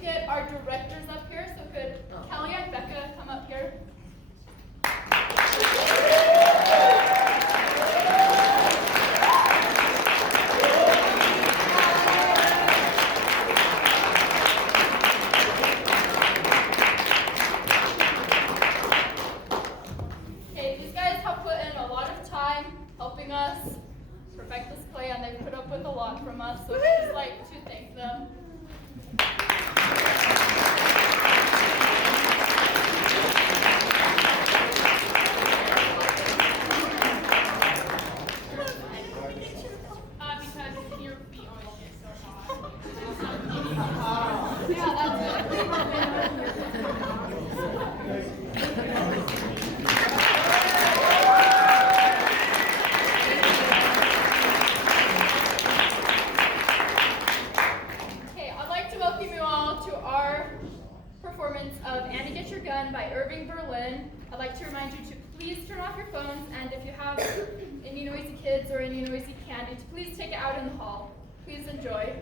to get our directors up here, so could Kelly and Becca come up here? Okay, these guys have put in a lot of time helping us perfect this play, and they've put up with a lot from us, so I'd just like to thank them. Because your feet always get so hot. Yeah, that's it. Okay, I'd like to welcome you all to our performance of Annie Get Your Gun by Irving Berlin. I'd like to remind you to please turn off your phones, and if you have any noisy kids or any noisy candy, to please take it out in the hall. Please enjoy.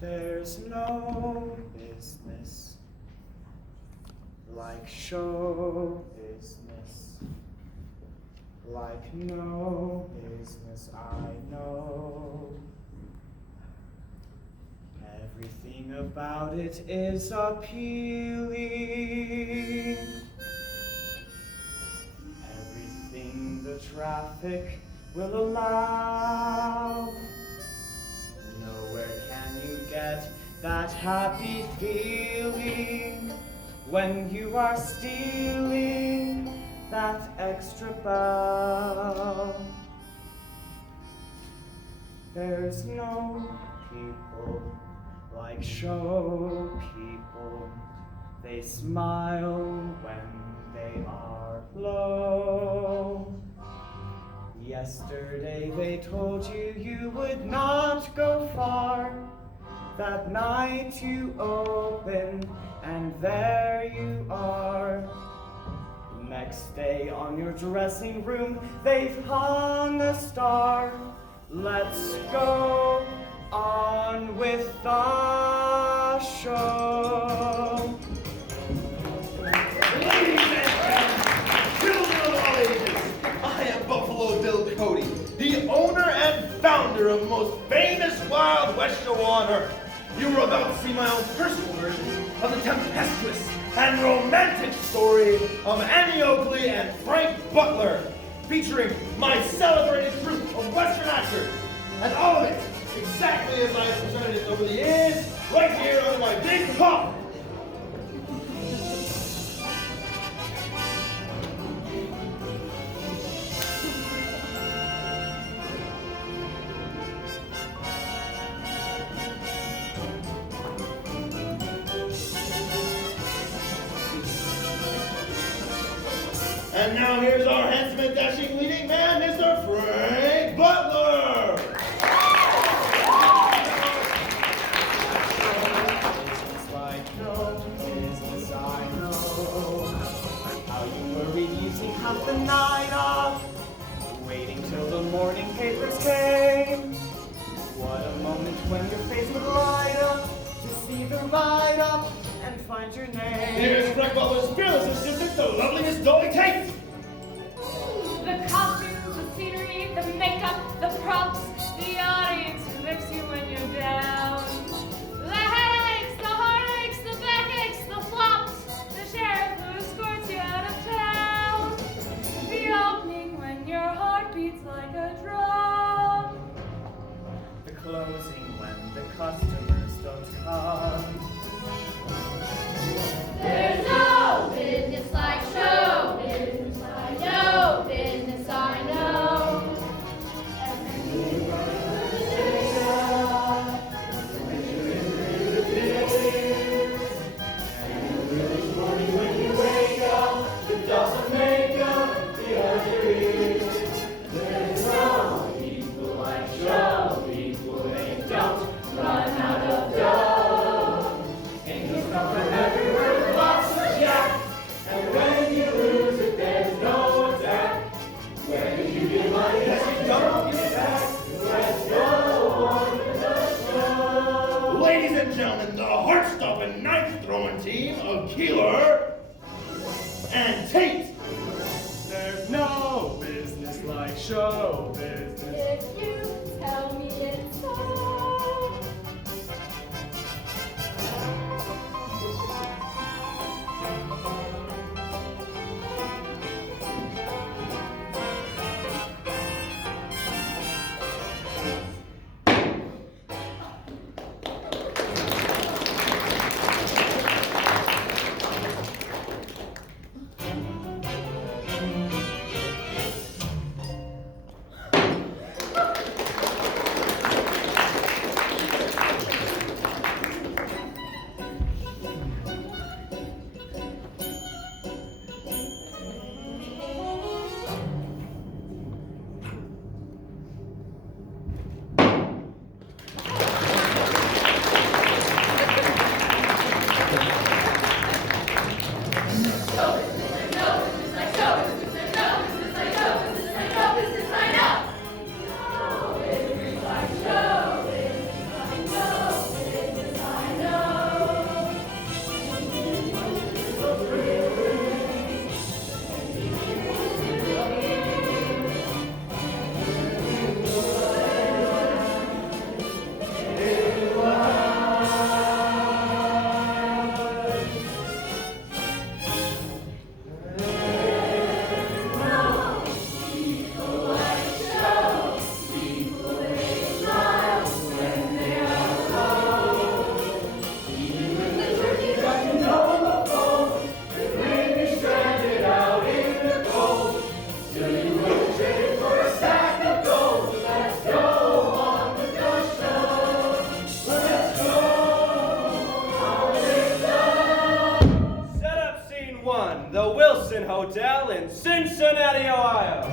There's no business like show business, like no business I know. Everything about it is appealing. Everything the traffic will allow. Nowhere can you get that happy feeling when you are stealing that extra bow. There's no people like show people. They smile when they are low. Yesterday they told you you would not go far. That night you opened and there you are. Next day on your dressing room they've hung a star. Let's go on with the show. Ladies and children of all ages, I am Buffalo Bill Cody, the owner and founder of the most famous Wild West show on earth. You are about to see my own personal version of the tempestuous and romantic story of Annie Oakley and Frank Butler, featuring my celebrated troupe of Western actors, and all of it exactly as I have presented it over the years, right here under my big top. And now here's our handsome and dashing leading man, Mr. Frank Butler. Business like no business I know. How you worried using half the night off, waiting till the morning papers came. What a moment when your face would light up to see the write-up and find your name. Here's Frank Butler's fearless assistant, the lovely Miss Dolly Tate. The costumes, the scenery, the makeup, the props, the audience who lifts you when you're down. The headaches, the heartaches, the backaches, the flops, the sheriff who escorts you out of town. The opening when your heart beats like a drum. The closing when the customers don't come. There's no business like show business. show business. If you tell me it's so. Hotel in Cincinnati, Ohio.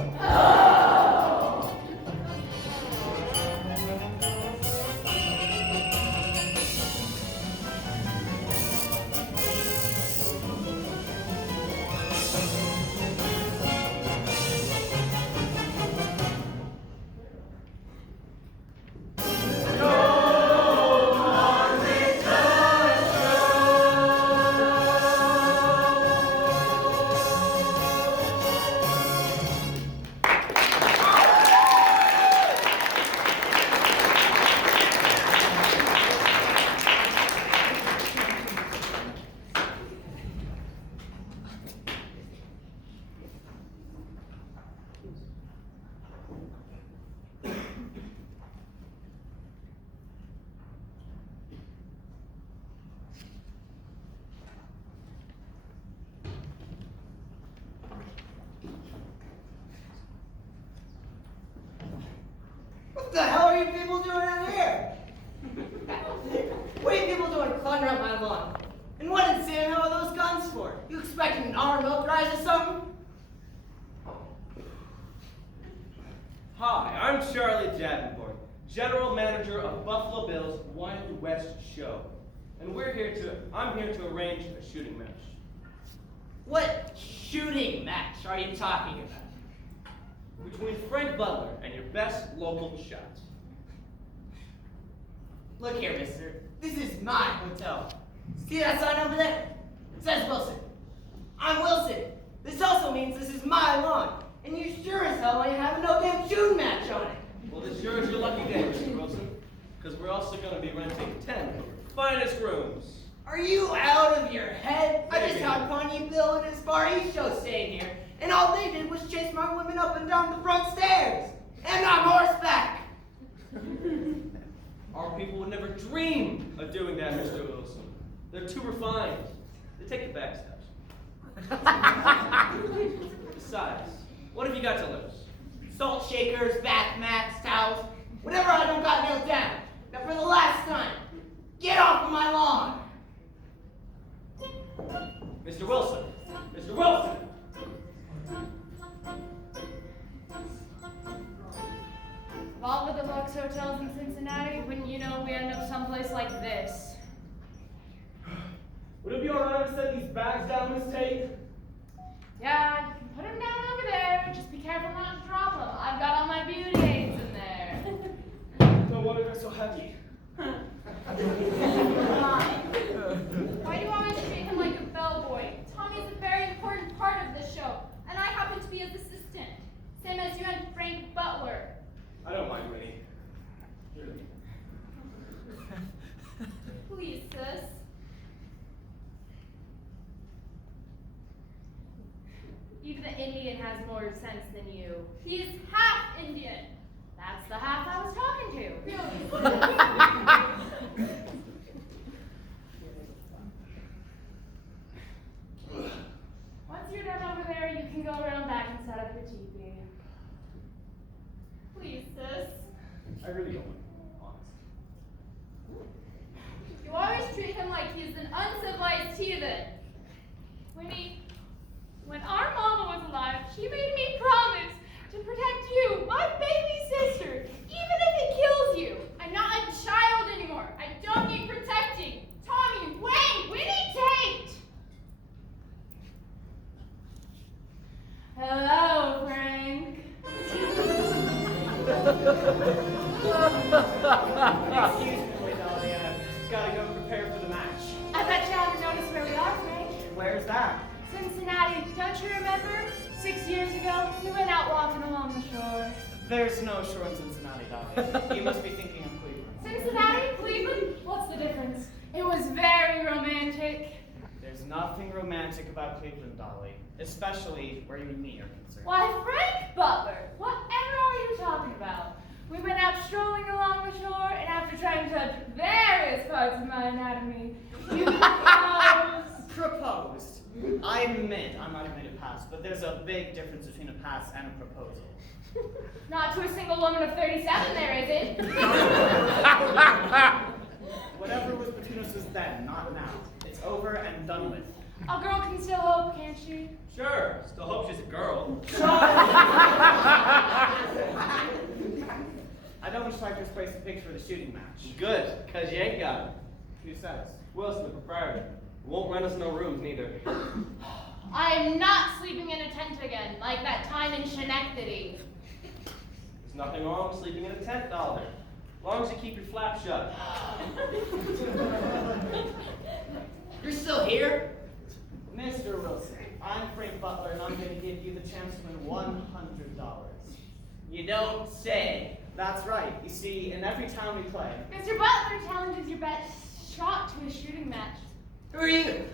What the hell are you people doing out here? What are you people doing cluttering up my lawn? And what did Sam have all those guns for? You expecting an armed milk rise or something? Hi, I'm Charlie Davenport, General Manager of Buffalo Bill's Wild West Show. And I'm here to arrange a shooting match. What shooting match are you talking about? Between Frank Butler and your best local shot. Look here, mister. This is my hotel. See that sign over there? It says Wilson. I'm Wilson. This also means this is my lawn. And you sure as hell ain't having no damn shooting match on it. Well, this sure is your lucky day, Mr. Wilson, because we're also going to be renting 10 of your finest rooms. Are you out of your head? I just had Pony Bill and his Far East show staying here, and all they did was chase my women up and down the front stairs. And on horseback. Our people would never dream of doing that, Mr. Wilson. They're too refined. They take the back steps. Besides, what have you got to lose? Salt shakers, bath mats, towels, whatever I don't got nailed down. Now for the last time, get off of my lawn. Mr. Wilson! Mr. Wilson! Of all the deluxe hotels in Cincinnati, wouldn't you know we end up someplace like this? Would it be alright if I set these bags down, Miss Tate? Yeah, you can put them down over there. Just be careful not to drop them. I've got all my beauty aids in there. No wonder they're so heavy. Why do you always treat him like a bellboy? Tommy's a very important part of the show, and I happen to be his assistant. Same as you and Frank Even the Indian has more sense than you. He's half Indian. That's the half I was talking to. Once you're done over there, you can go around back and set up your teepee. Please, sis. I really don't want to, You always treat him like he's an uncivilized heathen. When our mama was alive, she made me promise to protect you, my baby sister, even if it kills you. I'm not a child anymore. I don't need protecting. Tommy, wait! Winnie Tate! Hello, Frank. Excuse me, Dolly. I've gotta go prepare for the match. I bet you haven't noticed where we are, Frank. Where's that? Cincinnati, don't you remember? 6 years ago, we went out walking along the shore. There's no shore in Cincinnati, Dolly. You must be thinking of Cleveland. Cincinnati, Cleveland? What's the difference? It was very romantic. There's nothing romantic about Cleveland, Dolly. Especially where you and me are concerned. Why, Frank Butler, whatever are you talking about? We went out strolling along the shore, and after trying to touch various parts of my anatomy, you proposed. Proposed. I admit I might have made a pass, but there's a big difference between a pass and a proposal. Not to a single woman of 37 there, is it? Whatever was between us was then, not now. It's over and done with. A girl can still hope, can't she? Sure, still hope she's a girl. I don't wish like this place to pick for the shooting match. Good, cause you ain't got it. Who says? Wilson, the proprietor. Won't rent us no rooms neither. I am not sleeping in a tent again, like that time in Schenectady. There's nothing wrong with sleeping in a tent, Dollar. As long as you keep your flap shut. You're still here? Mr. Wilson, I'm Frank Butler, and I'm going to give you the chance to win $100. You don't say. That's right. You see, in every town we play, Mr. Butler challenges your best shot to a shooting match. Who are you?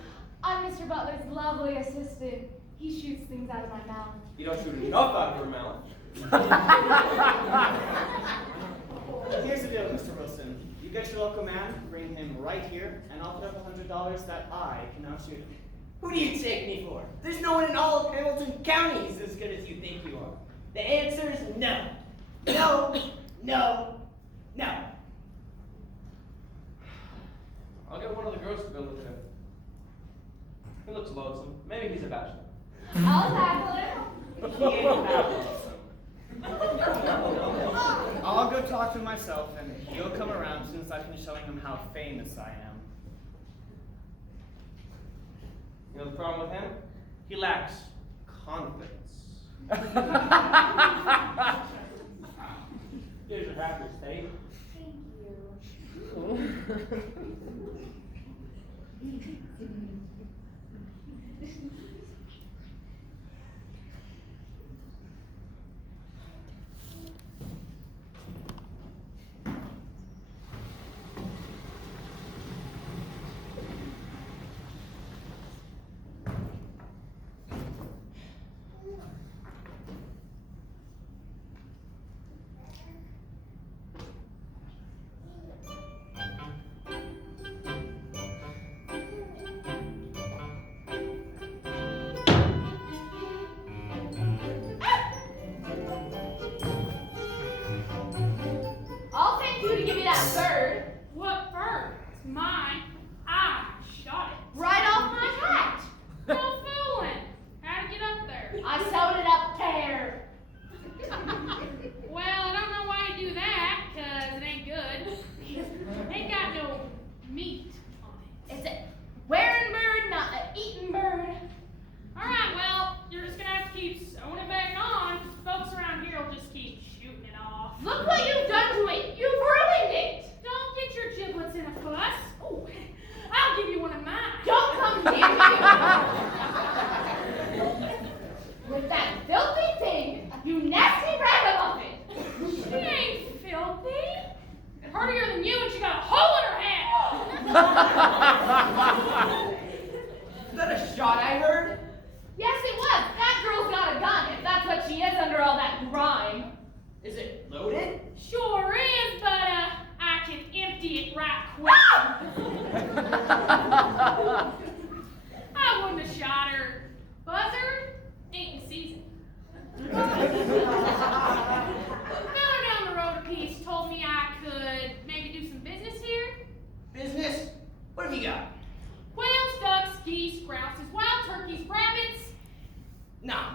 I'm Mr. Butler's lovely assistant. He shoots things out of my mouth. You don't shoot enough out of your mouth. here's the deal, Mr. Wilson. You get your local man, bring him right here, and I'll put up $100 that I can now shoot him. Who do you take me for? There's no one in all of Hamilton County who's as good as you think you are. The answer is no. No, no, no. I'll get one of the girls to go with him. He looks lonesome. Maybe he's a bachelor. I'll tackle him. He ain't that awesome. I'll go talk to him myself, and he'll come around as soon as I finish showing him how famous I am. You know the problem with him? He lacks confidence. Here's your happy state. Thank you. I'll take you to give me that bird. What bird? It's mine. I shot it. Right off my hat. No fooling. How'd it get up there? I sewed it up there. Well, I don't know why you do that, cause it ain't good. Ain't got no meat on it. It's a wearing bird, not an eating bird. Alright, well, you're just gonna have to keep sewing it back on. Folks around here will just keep shooting it off. Look what you've done to it. You've ruined it. Don't get your giblets in a fuss. Oh, I'll give you one of mine. Don't come near me. With that filthy thing, you nasty ragamuffin. She ain't filthy. And hurtier than you, and she got a hole in her head. Is that a shot I heard? Yes, it was. That girl's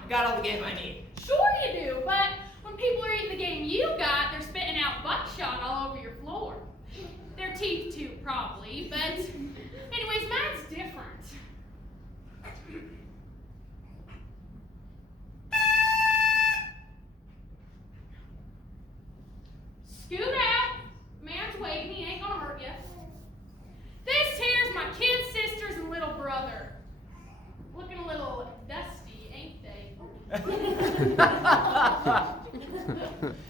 I got all the game I need. Sure you do, but when people are eating the game you got, they're spitting out buckshot all over your floor. Their teeth too, probably, but anyways, mine's different. Scoot out. Man's waiting, he ain't gonna hurt you. This here's my kid sisters and little brother. Looking a little dusty, ain't they?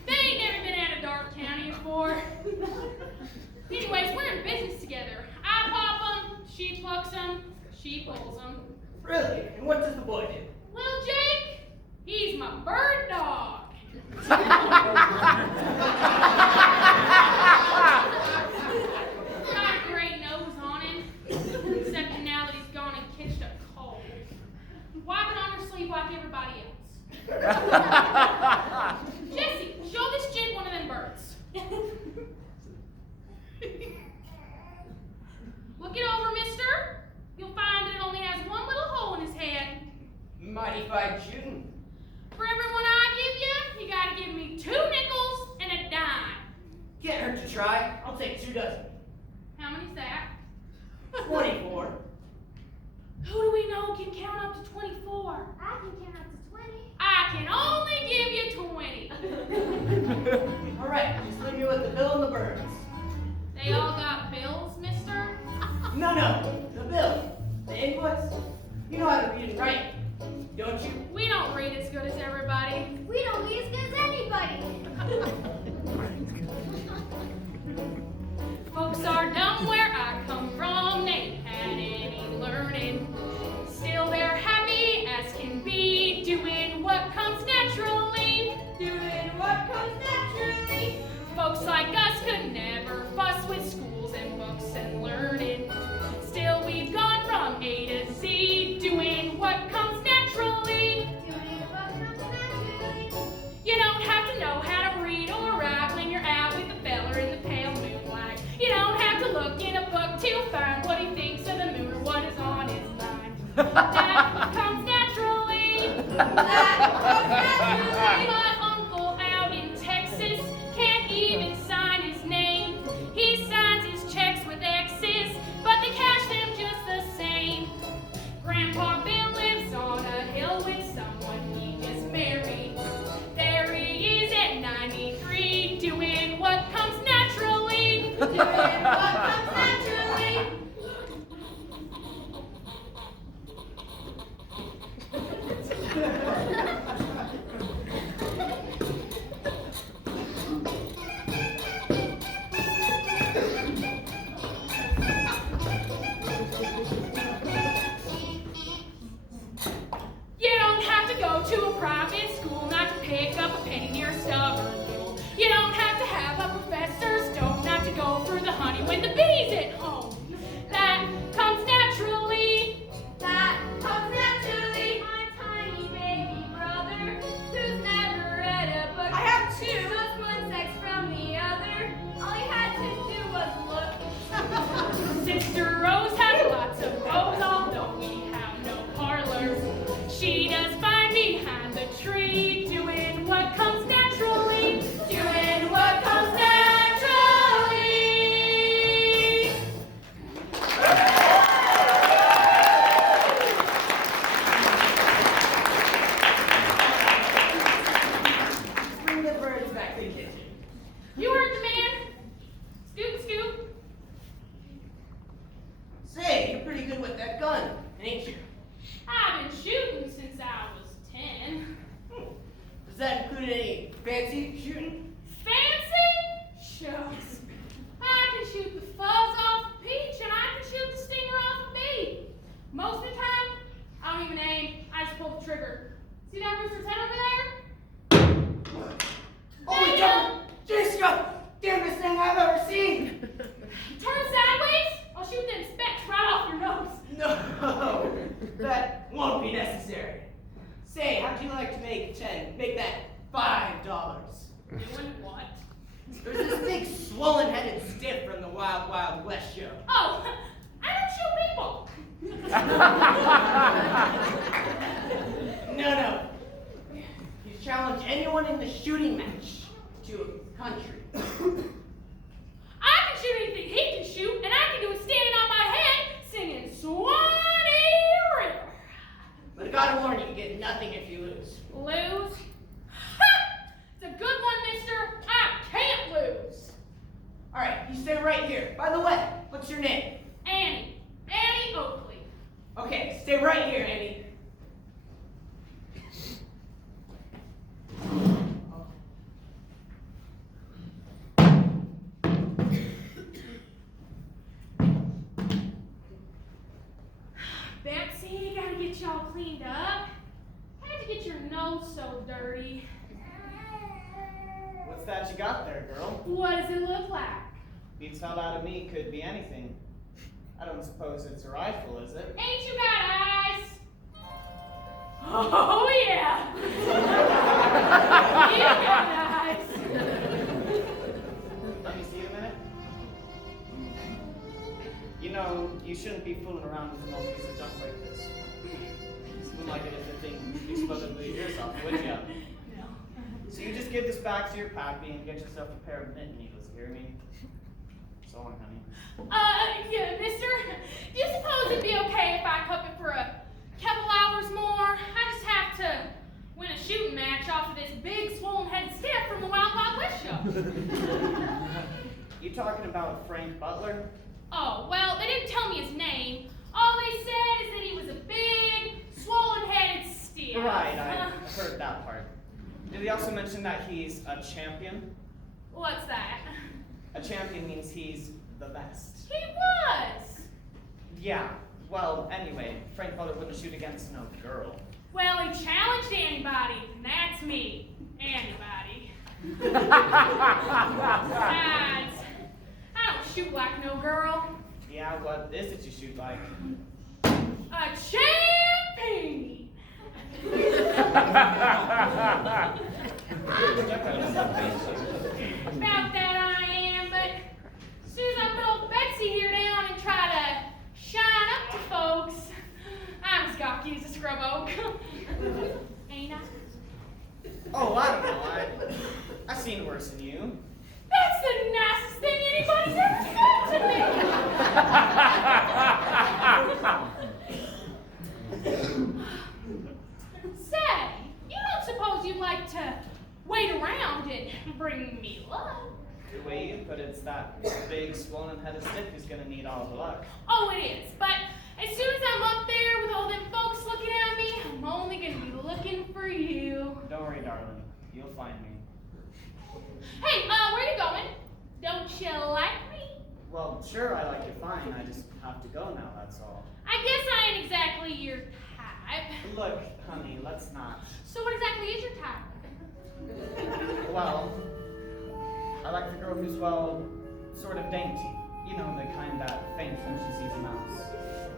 They ain't never been out of Dark County before. Anyways, we're in business together. I pop them, she plucks them, she pulls them. Really? And what does the boy do? Little Jake, he's my bird dog. Got a great nose on him, except now that he's gone and catched a cold. Wiping on her sleeve like everybody else. Jesse, show this jig one of them birds. Look it over, mister. You'll find that it only has one little hole in his head. Mighty fine shooting. For every one I give you, you gotta give me 2 nickels and a dime. Can't hurt to try. I'll take 2 dozen. How many's that? 24. Who do we know can count up to 24? I can count up to 20. I can only give you 20. All right, just leave me with the bill and the birds. They all got bills, mister? No, the bill. The invoice. You know how to read and write, don't you? We don't read as good as everybody. We don't be as good as anybody. Folks are dumb where I come from. They ain't had any learning. Still they're happy as can be, doing what comes naturally. Doing what comes naturally. Folks like us could never fuss with schools and books and learning. Still we've gone from A to Z, doing what comes naturally. Doing what comes naturally. You don't have to know how to read or write when you're out with a feller in the pale moonlight. You don't have to look in a book to find what he thinks of the moon or what is on his mind. That comes naturally. That comes naturally. My uncle out in Texas can't even sign his name. He signs his checks with X's, but they cash them just the same. Grandpa Bill lives on a hill with someone he just married. There he is at 93, doing what comes naturally. Doing what comes naturally. You don't have to go to a private school not to pick up a penny near a stubborn mule. You don't have to have a professor's dope not to go for the honey when the bee's at home. That comes naturally. That comes naturally. My tiny baby brother, who's never read a book. I have 2. Just one sex from the other. All he had to do was look. Sister Rose has lots of O's, although we have no parlor. She does fine behind the tree, doing what comes naturally. Doing what comes naturally. Bring the birds back to the kitchen. You heard the man. Scoot, scoot. Say, you're pretty good with that gun, ain't you? I've been shooting since I was 10. Does that include any fancy shooting? Fancy? Shucks. I can shoot the fuzz off a peach and I can shoot the stinger off a bee. Most of the time, I don't even aim. I just pull the trigger. See that rooster's head over there? Holy cow! Jessica! Damnest thing I've ever seen! Turn sideways. I'll shoot them specks right off your nose. No, that won't be necessary. Say, how'd you like to make that $5? Doing what? There's this big swollen-headed stiff from the Wild Wild West show. Oh, I don't shoot people. No, challenge anyone in the shooting match to country. I can shoot anything he can shoot, and I can do it standing on my head, singing Swanee River. But I gotta warn you, you get nothing if you lose. Lose? Ha! It's a good one, mister. I can't lose. Alright, you stay right here. By the way, what's your name? Annie. Annie Oakley. Okay, stay right here, Annie. Betsy, gotta get y'all cleaned up. How'd you get your nose so dirty? What's that you got there, girl? What does it look like? Beats hell out of me could be anything. I don't suppose it's a rifle, is it? Ain't you got eyes? Oh, yeah. You got eyes. Let me see it a minute. You know, you shouldn't be fooling around with an old piece of junk like this. You wouldn't like it if the thing exploded blew your ears off, would you? No. So you just give this back to your pappy and get yourself a pair of knitting needles, you hear me? So long, honey. Yeah, mister, do you suppose it'd be okay if I cup it for a couple hours more? I just have to win a shooting match off of this big swollen-headed stiff from the Wild Wild West show. You talking about Frank Butler? Oh, well, they didn't tell me his name. All they said is that he was a big, swollen-headed stiff. Right, I heard that part. Did he also mention that he's a champion? What's that? A champion means he's the best. He was. Yeah, well, anyway, Frank Butler wouldn't shoot against no girl. Well, he challenged anybody, and that's me. Anybody. Besides, I don't shoot like no girl. Yeah, what is it you shoot like? A champion. About that I am, but as soon as I put old Betsy here down and try to shine up to folks, I'm as gawky as a scrub oak. Ain't I? Oh, I don't know. I've seen worse than you. That's the nicest thing anybody's ever said to me. Say, you don't suppose you'd like to wait around and bring me luck? The way you put it, it's that big, swollen-headed stiff who's gonna need all the luck. Oh, it is, but as soon as I'm up there with all them folks looking at me, I'm only gonna be looking for you. Don't worry, darling. You'll find me. Hey, where you going? Don't you like me? Well, sure, I like you fine. I just have to go now, that's all. I guess I ain't exactly your type. Look, honey, let's not. So what exactly is your type? Well, I like the girl who's, well, sort of dainty. You know, the kind that faints when she sees a mouse.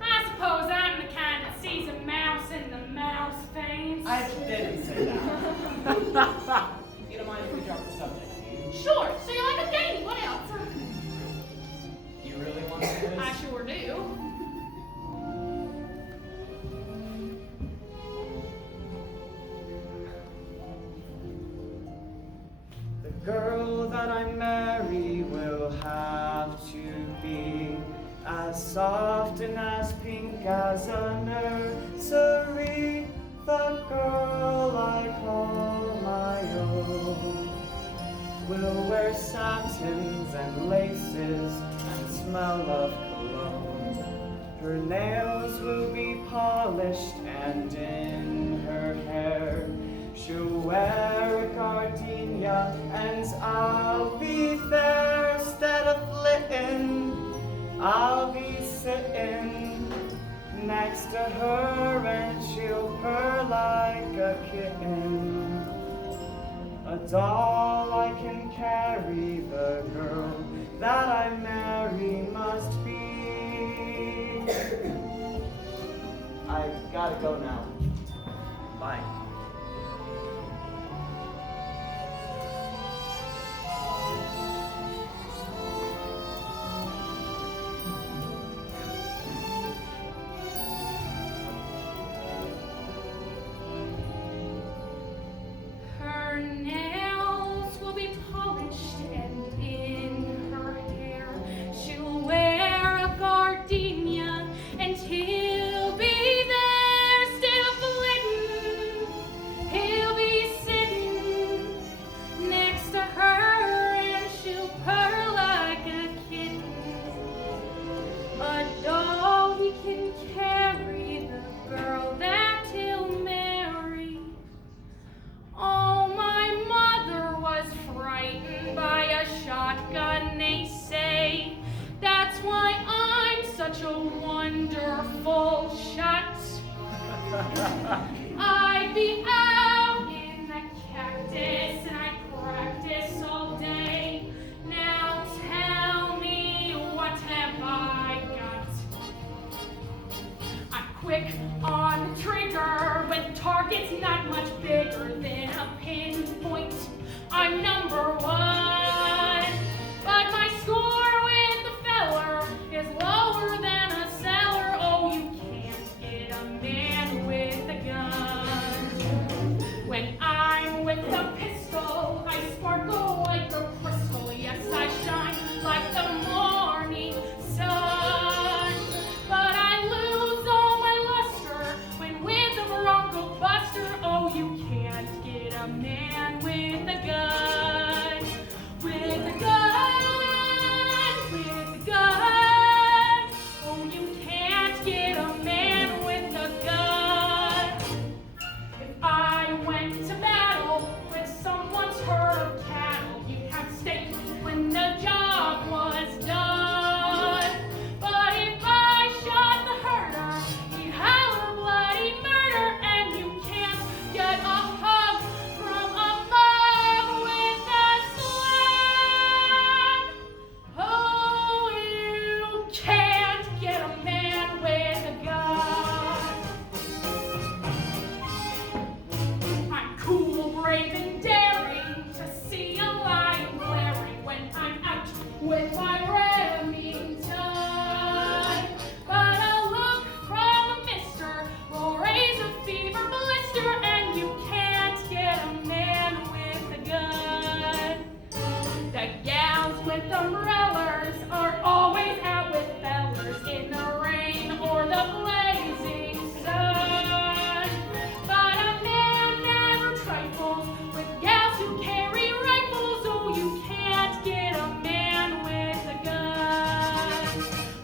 I suppose I'm the kind that sees a mouse and the mouse faints. I didn't say that. You don't mind if we drop the subject, do you? Sure, so you like a dainty, what else? You really want to do this? I sure do. The girl that I marry will have to be as soft and as pink as a nursery. The girl I call my own will wear satins and laces and smell of cologne. Her nails will be polished and in her hair she'll wear a gardenia, and I'll be there instead of flitting. I'll be sitting next to her and she'll purr like a kitten. A doll I can carry, the girl that I marry must be. I've gotta go now. Bye. I'd be out in the cactus and I'd practice all day. Now tell me, what have I got? I'm quick on the trigger with targets not much bigger than a pinpoint. I'm number one, but my score with the feller is lower than a cellar. Oh, you can't get a man with a gun. When I'm with a pistol, I sparkle like a crystal. Yes, I shine like the morning sun. But I lose all my luster when with a Bronco Buster. Oh, you can't get a man with a gun. With a gun, with a gun. Oh, you can't get a man with a gun. If I went to battle with someone's herd of cattle, you'd have steak when the job was done. But if I shot the herder, he'd holler bloody murder, and you can't get a hug from a mug with a slug. Oh, you can't get a man with a gun. I'm cool, brave, and daring to see a lion glaring when I'm out with my Remington. But a look from a mister will raise a fever blister, and you can't get a man with a gun. The gals with umbrellas are always out with fellers in the rain or the blazing sun. But a man never trifles with gals who carry rifles. Oh, you can't get a man with a gun.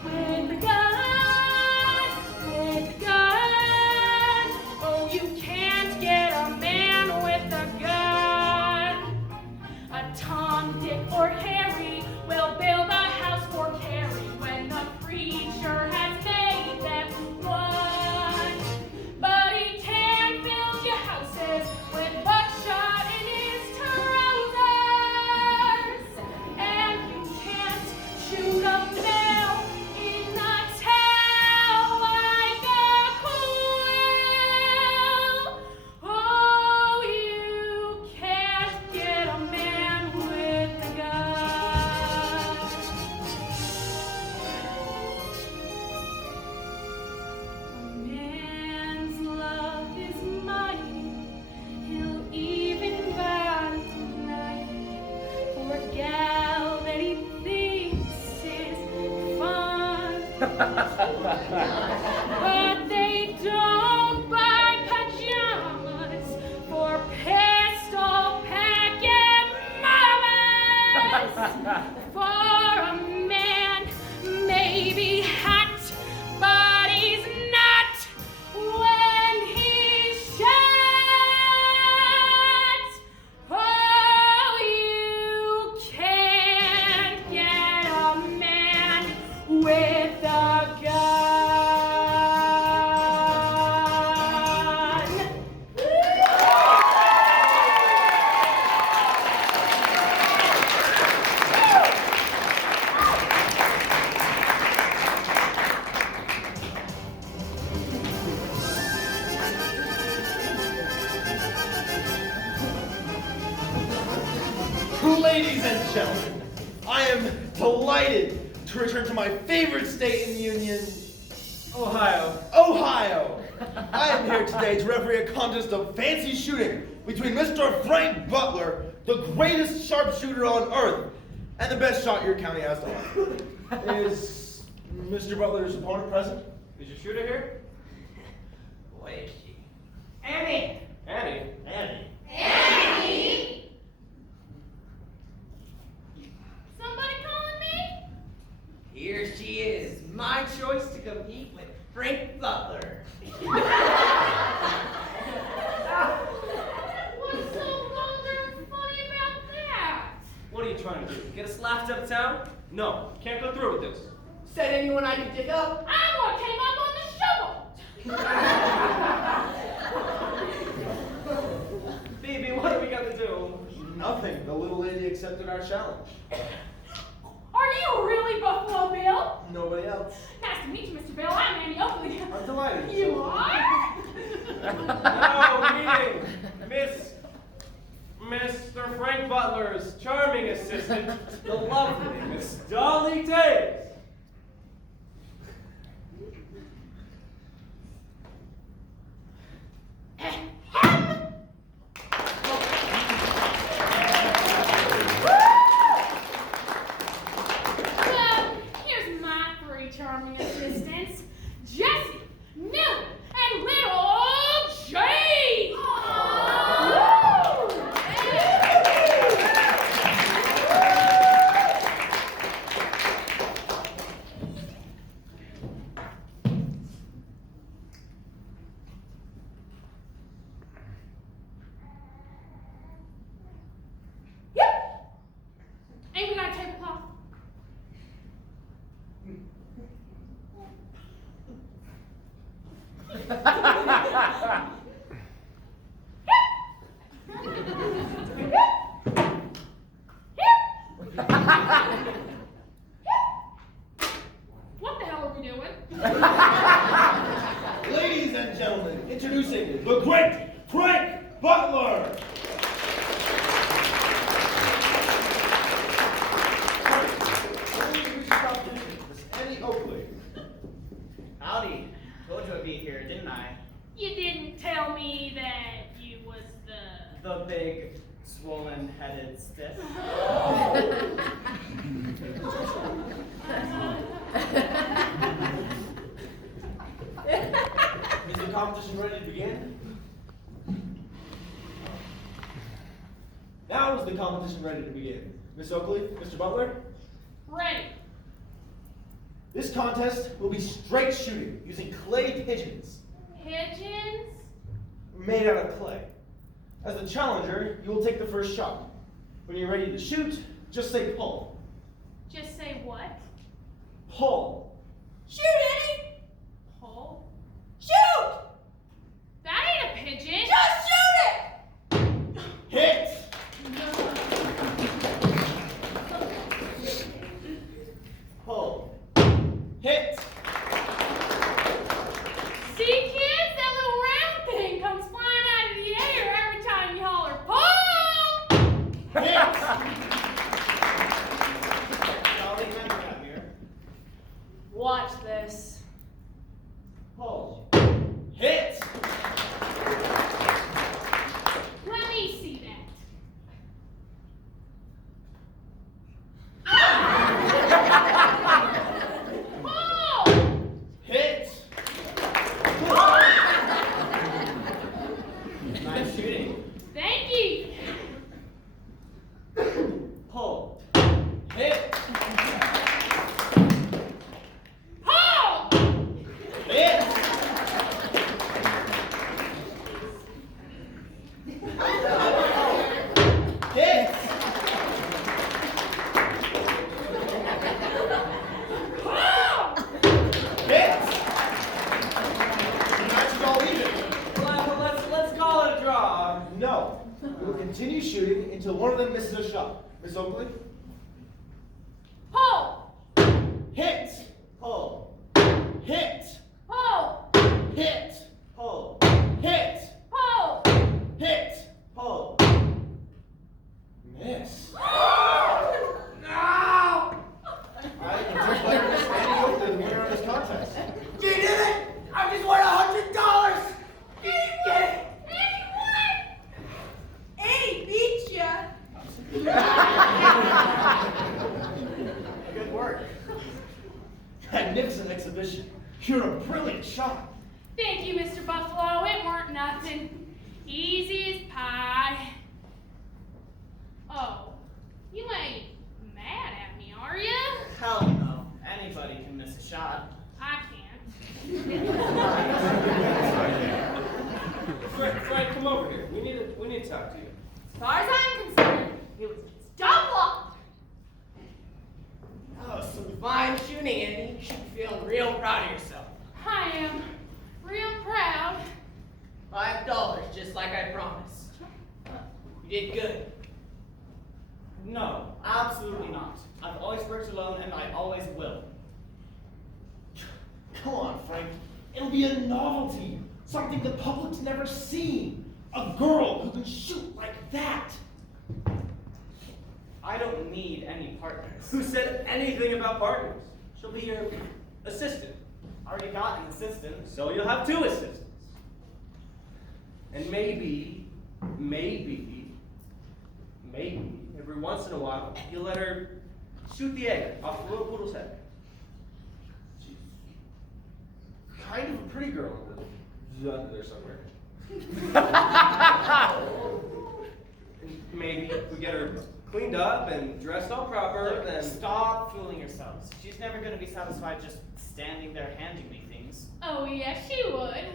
With a gun, with a gun. Oh, you can't get a man with a gun. A Tom, Dick, or Harry will build a house for Carrie when the preacher has made them one. But he can't build you houses with buckshot in his trousers. And you can't shoot a nail in the tail like a quill. Oh, you can't get a man with a gun. A man's love is mighty. He'll even bat a knife for a gal that he thinks is fun. But they don't buy pajamas for pistol packing mamas. For a man, maybe hot, but he's not when he's shot. Oh, you can't get a man with a gun. Ladies and gentlemen, I am delighted to return to my favorite state in the Union, Ohio. Ohio. I am here today to referee a contest of fancy shooting between Mr. Frank Butler, the greatest sharpshooter on earth, and the best shot your county has to offer. Is Mr. Butler's opponent present? Is your shooter here? What is she? Annie! Annie. Annie. Annie! Somebody calling me? Here she is, my choice to compete with Frank Butler. What's so vulgar and funny about that? What are you trying to do? Get us laughed out of town? No, can't go through with this. Said anyone I could dig up? I'm what came up on the shovel. Nothing. The little lady accepted our challenge. Are you really Buffalo Bill? Nobody else. Nice to meet you, Mr. Bill. I'm Annie Oakley. I'm delighted. You are? Now meeting Mr. Frank Butler's charming assistant, the lovely Miss Dolly Davis. Well, here's my three charming assistants, Jessie, Millie, and little Jade. Yep. Ain't we got a tablecloth? What the hell are we doing? Ladies and gentlemen, introducing the great Frank Butler. Miss Annie Oakley. Howdy. Told you I'd be here, didn't I? You didn't tell me that you was the... The big, swollen-headed stiff. Is the competition ready to begin? Now is the competition ready to begin. Miss Oakley, Mr. Butler, Ready. this contest will be straight shooting using clay pigeons Pigeons? made out of clay. As the challenger, you will take the first shot. When you're ready to shoot, just say pull. Just say what? Pull. Shoot, Eddie! Pull. Shoot! That ain't a pigeon. Just shoot it! Hit! Pull. Hit! See, kids? That little round thing comes flying out of the air every time you holler, pull! Hit! Dolly, remember out here. Watch this. Pull. Hit! Let me see that. Pull! Hit! Nice shooting. Thank you. Pull. Hit! Pull! Hit! Hit! Pull! Hit! The match is all even. Let's call it a draw. No. We will continue shooting until one of them misses a shot. Miss Oakley? Pull! Hit! Pull. Hit! Pull! Hit! Pull. Hit! Pull! Hit! Pull. Miss. I can just let Miss Annie Oakley the winner of this contest. You did it! I just won $100! Did you get it? Annie beat ya. Good work. Magnificent exhibition. You're a brilliant shot. Thank you, Mr. Buffalo. It weren't nothing. Easy as pie. Oh, you ain't mad at me, are you? Hell no. Anybody can miss a shot. I can't. Frank, come over here. We need to talk to you. As far as I'm concerned, it was double up. Oh, some fine shooting, Andy. You should be feeling real proud of yourself. I am real proud. $5, just like I promised. You did good. No, absolutely not. I've always worked alone, and I always will. Come on, Frank. It'll be a novelty. Something the public's never seen. A girl who can shoot like that. I don't need any partners. Who said anything about partners? She'll be your assistant. I already got an assistant. So you'll have 2 assistants. And maybe, every once in a while, you'll let her shoot the egg off the little poodle's head. She's kind of a pretty girl. Under there somewhere. Maybe if we get her cleaned up and dressed all proper, then Stop fooling yourselves. She's never going to be satisfied just standing there handing me things. Oh, yes, she would.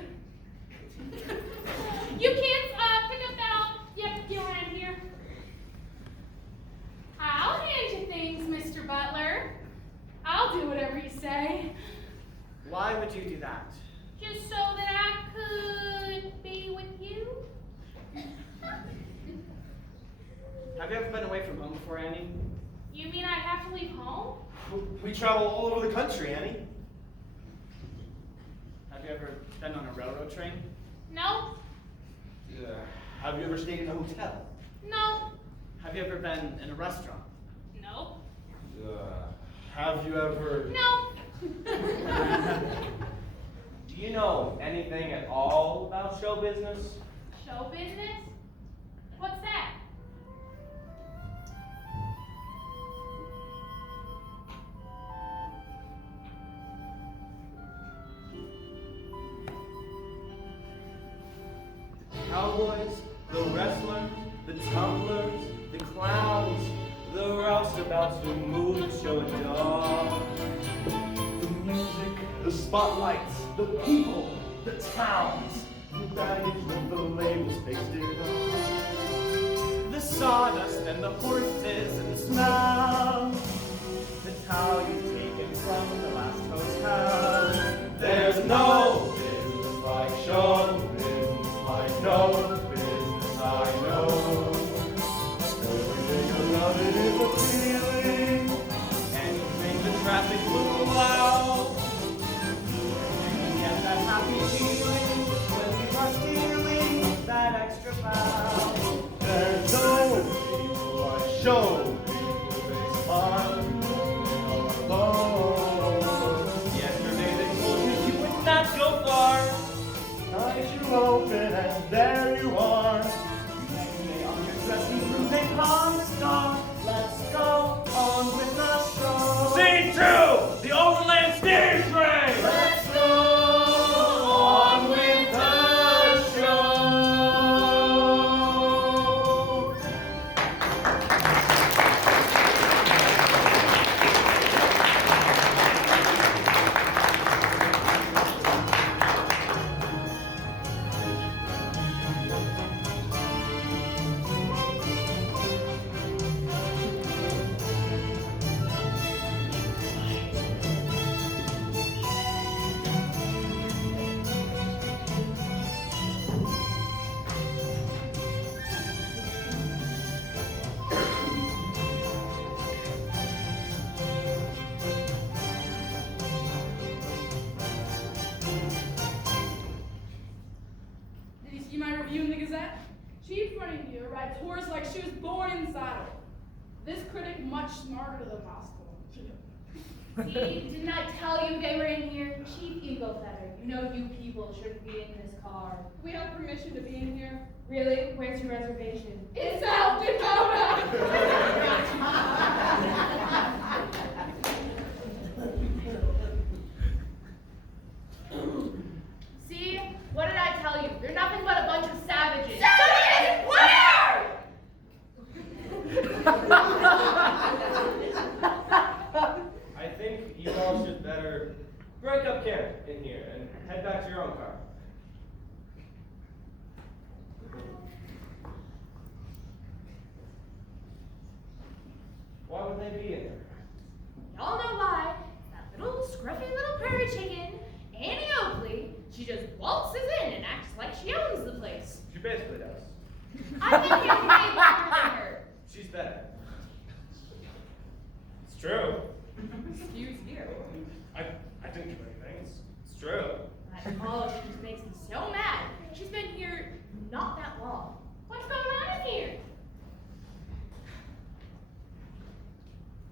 You kids, pick up that your hand here. I'll hand you things, Mr. Butler. I'll do whatever you say. Why would you do that? Just so that I could be with you. Have you ever been away from home before, Annie? You mean I have to leave home? We travel all over the country, Annie. Have you ever been on a railroad train? No, Have you ever stayed in a hotel? no, Have you ever been in a restaurant? no, Have you ever... no. do you know anything at all about show business? Show business? What's that? Cowboys, the wrestlers, the tumblers, the clowns, the roustabouts who move the show and dawn. The music, the spotlights, the people, the towns, the baggage with the labels pasted on. The sawdust and the horses and the smell. The towel you've taken from the last hotel. There's no business like show business, like no business I know. Everything about it is appealing. Anything the traffic will allow. You can get that happy feeling when you are stealing that extra pound. There's no people like show people, they smile alone. Yesterday they told you you would not go far. Eyes you open and there you are. Next day on your dressing room they palm the star. Let's go on with the show. Scene 2, the overland steam train. Let's go on with the show. Did you see my review in the Gazette? Chief running gear rides horse like she was born in saddle. This critic much smarter than last one. See, didn't I tell you they were in here? Chief Eagle Feather, you know you people shouldn't be in this car. We have permission to be in here. Really? Where's your reservation? In South Dakota! See? What did I tell you? You're nothing but a bunch of savages. Savages? Where? I think you all should better break up camp in here and head back to your own car. Why would they be in there? Y'all know why. That little scruffy little prairie chicken, Annie Oakley, she just waltzes in and acts like she owns the place. She basically does. I think you're way better than her. She's better. It's true. Excuse you. I didn't do anything. It's true. Oh, she just makes me so mad. She's been here not that long. What's going on in here?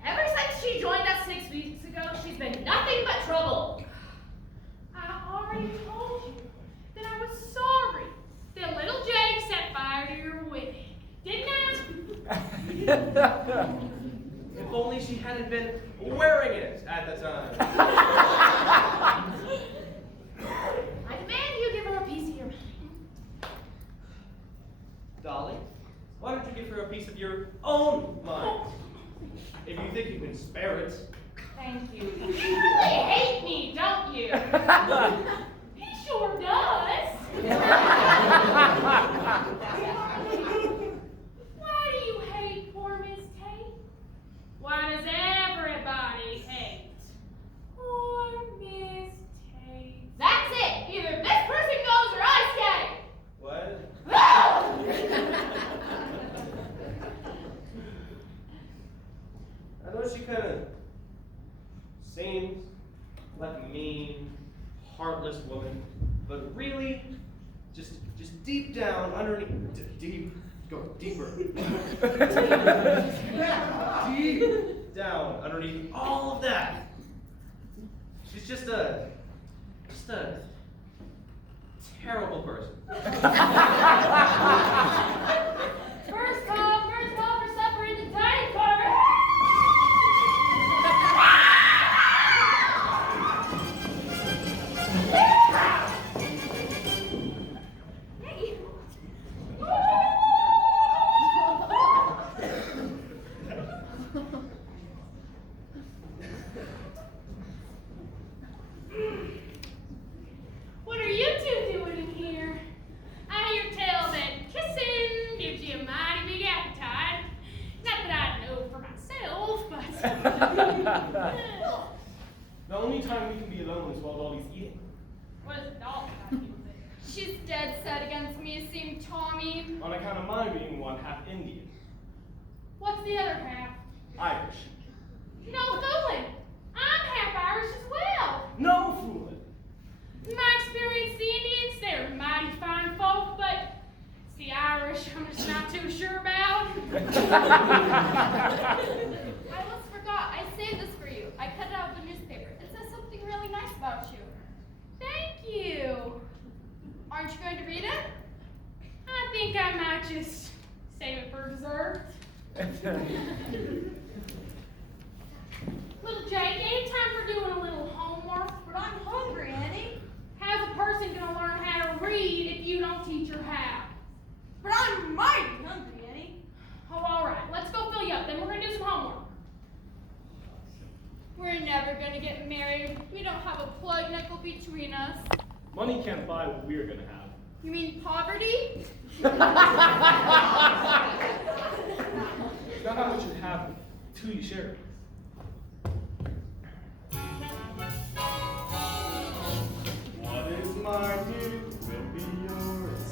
Ever since she joined us 6 weeks ago, she's been nothing but trouble. I already told you that I was sorry that little Jake set fire to your wig. Didn't I? If only she hadn't been wearing it at the time. I demand you give her a piece of your mind. Dolly, why don't you give her a piece of your own mind? If you think you can spare it. Thank you. You really hate me, don't you? He sure does. Why do you hate poor Miss Tate? Why does everybody hate poor Miss Tate? That's it. Either this person goes or I stay. What? I know she kind of seems like a mean, heartless woman, but really, just deep down, underneath, go deeper. Deep down, underneath all of that, she's just a terrible person. First call for supper in the dining car. What are you two doing in here? I hear tell that kissing gives you a mighty big appetite. Not that I know for myself, but The only time we can be alone is while Dolly's eating. what is the dog got to do with it? She's dead set against me, seeing Tommy. On account of my being one half Indian. What's the other half? Irish. No fooling. I'm half Irish as well. No fooling. In my experience, the Indians, they're mighty fine folk, but it's the Irish I'm just not too sure about. I almost forgot. I saved this for you. I cut it out of the newspaper. It says something really nice about you. Thank you. Aren't you going to read it? I think I might just save it for dessert. Little Jake, ain't time for doing a little homework. But I'm hungry, Annie. How's a person gonna learn how to read if you don't teach her how? But I'm mighty hungry, Annie. Oh, all right. Let's go fill you up. Then we're gonna do some homework. We're never going to get married. We don't have a plug nickel between us. Money can't buy what we're gonna have. You mean poverty? It's not how much you have till you share it. What is mine here will be yours.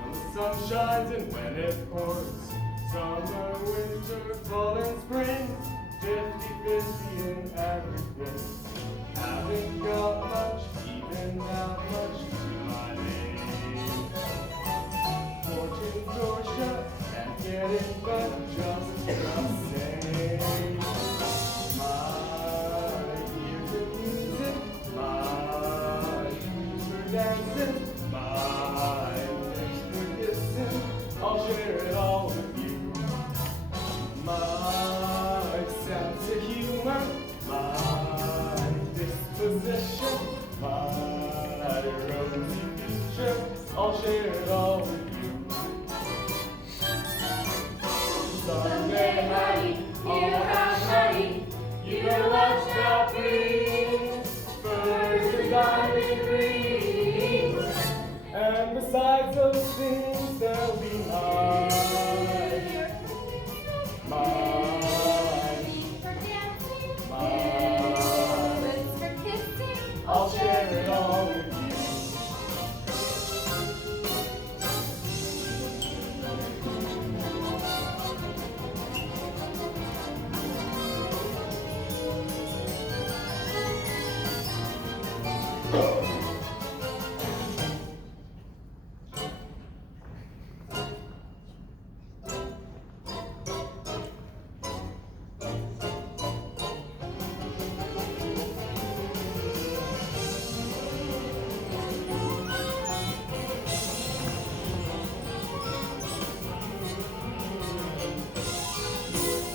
When the sun shines and when it pours. Summer, winter, fall and spring. 50-50 in everything. Haven't got much, even that much to my name. Fortune's door shut and getting but just the same. My ears are music, my shoes for dancing, my lips for kissing. I'll share it all with you. My sense of humor, my disposition, my rosy future. I'll share it all with you. Someday, honey, you'll have money. You know what that brings. Birds and diamond rings. And besides those things, there'll be mine. I'll share it all with you.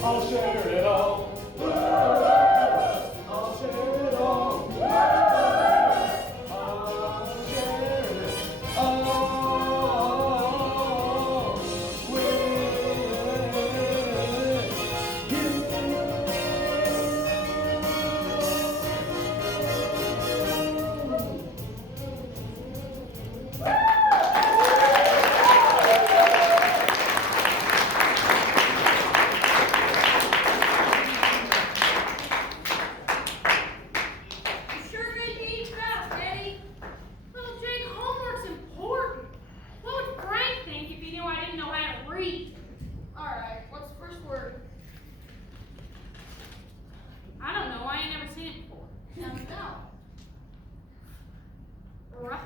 I'll share it all. I'll share it all. I'll share it all with you. You sure made me eat fast, Eddie. Little Jake, homework's important. What would Frank think if he knew I didn't know how to read? Alright, what's the first word? I don't know. I ain't never seen it before. No. Ruh.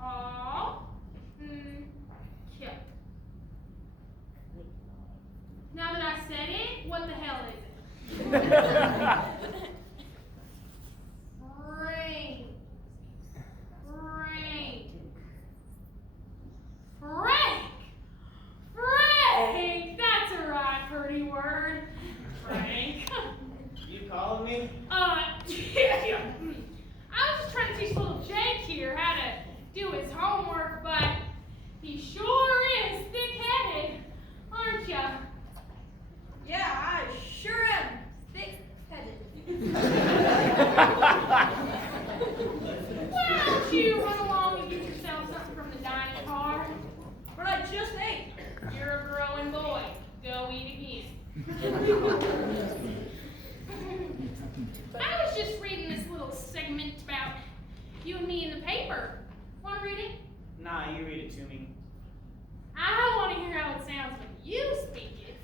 Aw. Kill. Now that I said it, what the hell is it? Frank. Frank. Frank. Frank. That's a right pretty word. Frank. You calling me? Yeah. I was just trying to teach little Jake here how to do his homework, but he sure is thick-headed, aren't ya? Yeah, I sure am thick-headed. Why don't you run along and get yourself something from the dining car? But I just ate. You're a growing boy. Go eat again. I was just reading this little segment about you and me in the paper. Want to read it? Nah, you read it to me. I want to hear how it sounds when you speak it.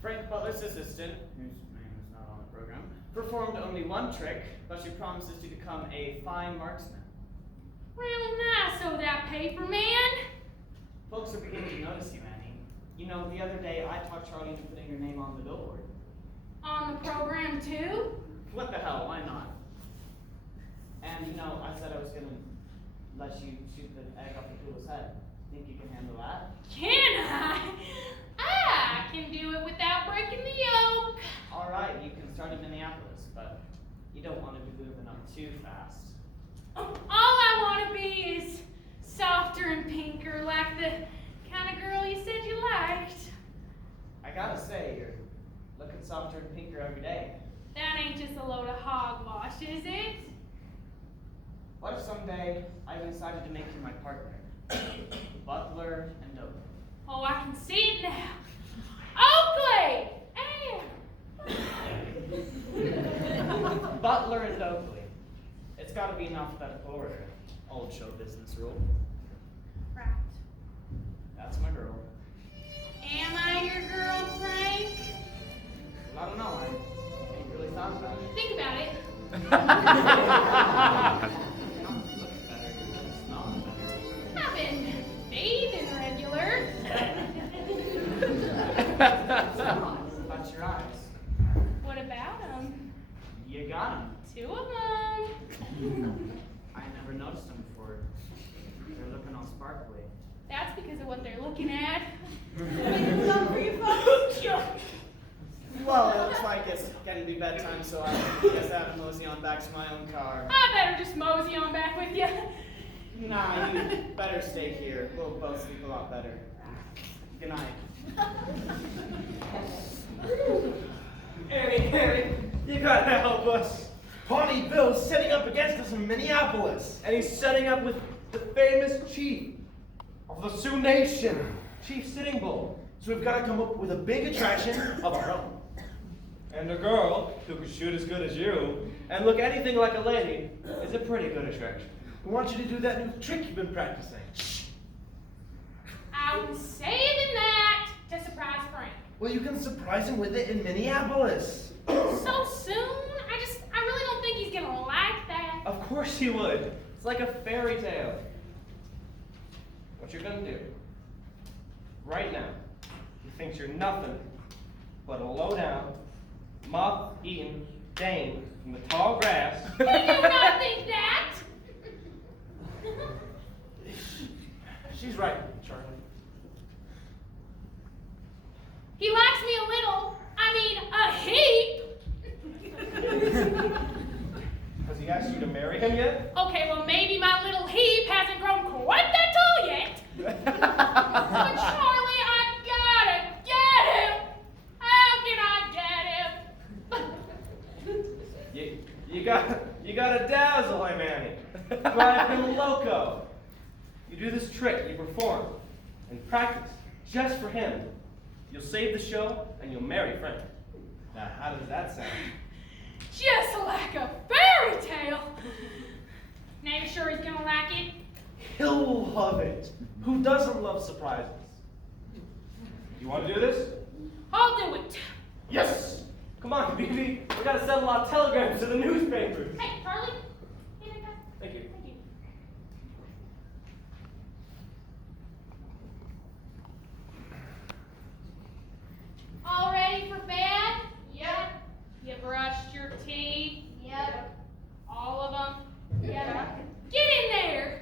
Frank Butler's assistant, whose name is not on the program, performed only one trick, but she promises to become a fine marksman. Real nice, oh that paper man. Folks are beginning to notice you, Annie. You know, the other day I talked Charlie into putting your name on the billboard. On the program too? What the hell, why not? And you know, I said I was gonna let you shoot the egg off the poodle's head. Think you can handle that? Can I? I can do it without breaking the yoke. Alright, you can start in Minneapolis, but you don't want to be moving up too fast. All I want to be is softer and pinker, like the kind of girl you said you liked. I gotta say, you're looking softer and pinker every day. That ain't just a load of hogwash, is it? What if someday I decided to make you my partner? Butler and Oakley. Oh, I can see it now. Oakley! Butler and Oakley. It's gotta be in alphabetical order. Old show business rule. Right. That's my girl. Am I your girl, Frank? Well, I don't know. I ain't really thought about it. Think about it. You're not looking better. You're smelling better. I've been bathing regular. About your eyes. What about them? You got them. 2 of them. I never noticed them before. They're looking all sparkly. That's because of what they're looking at. Well, it looks like it's getting to be bedtime, so I guess I have to mosey on back to my own car. I better just mosey on back with you. Nah, you better stay here. We'll both sleep a lot better. Good night. Harry, you gotta help us. Pawnee Bill's setting up against us in Minneapolis. And he's setting up with the famous chief of the Sioux Nation, Chief Sitting Bull. So we've got to come up with a big attraction of our own. And a girl who could shoot as good as you and look anything like a lady is a pretty good attraction. We want you to do that new trick you've been practicing. I was saving that to surprise Frank. Well, you can surprise him with it in Minneapolis. So soon? I really don't think he's gonna like that. Of course he would. It's like a fairy tale. What you're gonna do, right now, he thinks you're nothing but a low-down, moth-eating dame from the tall grass. We do not think that. She's right, Charlie. and practice just for him. You'll save the show and you'll marry Frank. Now, how does that sound? Just like a fairy tale. Now you're sure he's gonna like it? He'll love it. Who doesn't love surprises? You want to do this? I'll do it. Yes! Come on, BB. We gotta send a lot of telegrams to the newspapers. Hey, Charlie. Here you go. Thank you. Thank you. All ready for bed? Yep. You brushed your teeth? Yep. All of them? Yep. Get in there.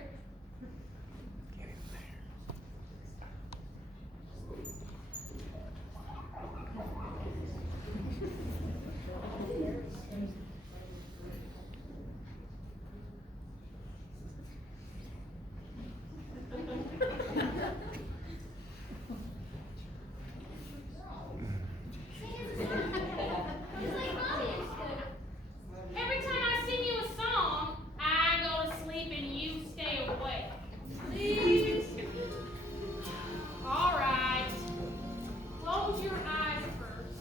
Every time I sing you a song, I go to sleep and you stay awake. Please. All right. Close your eyes first.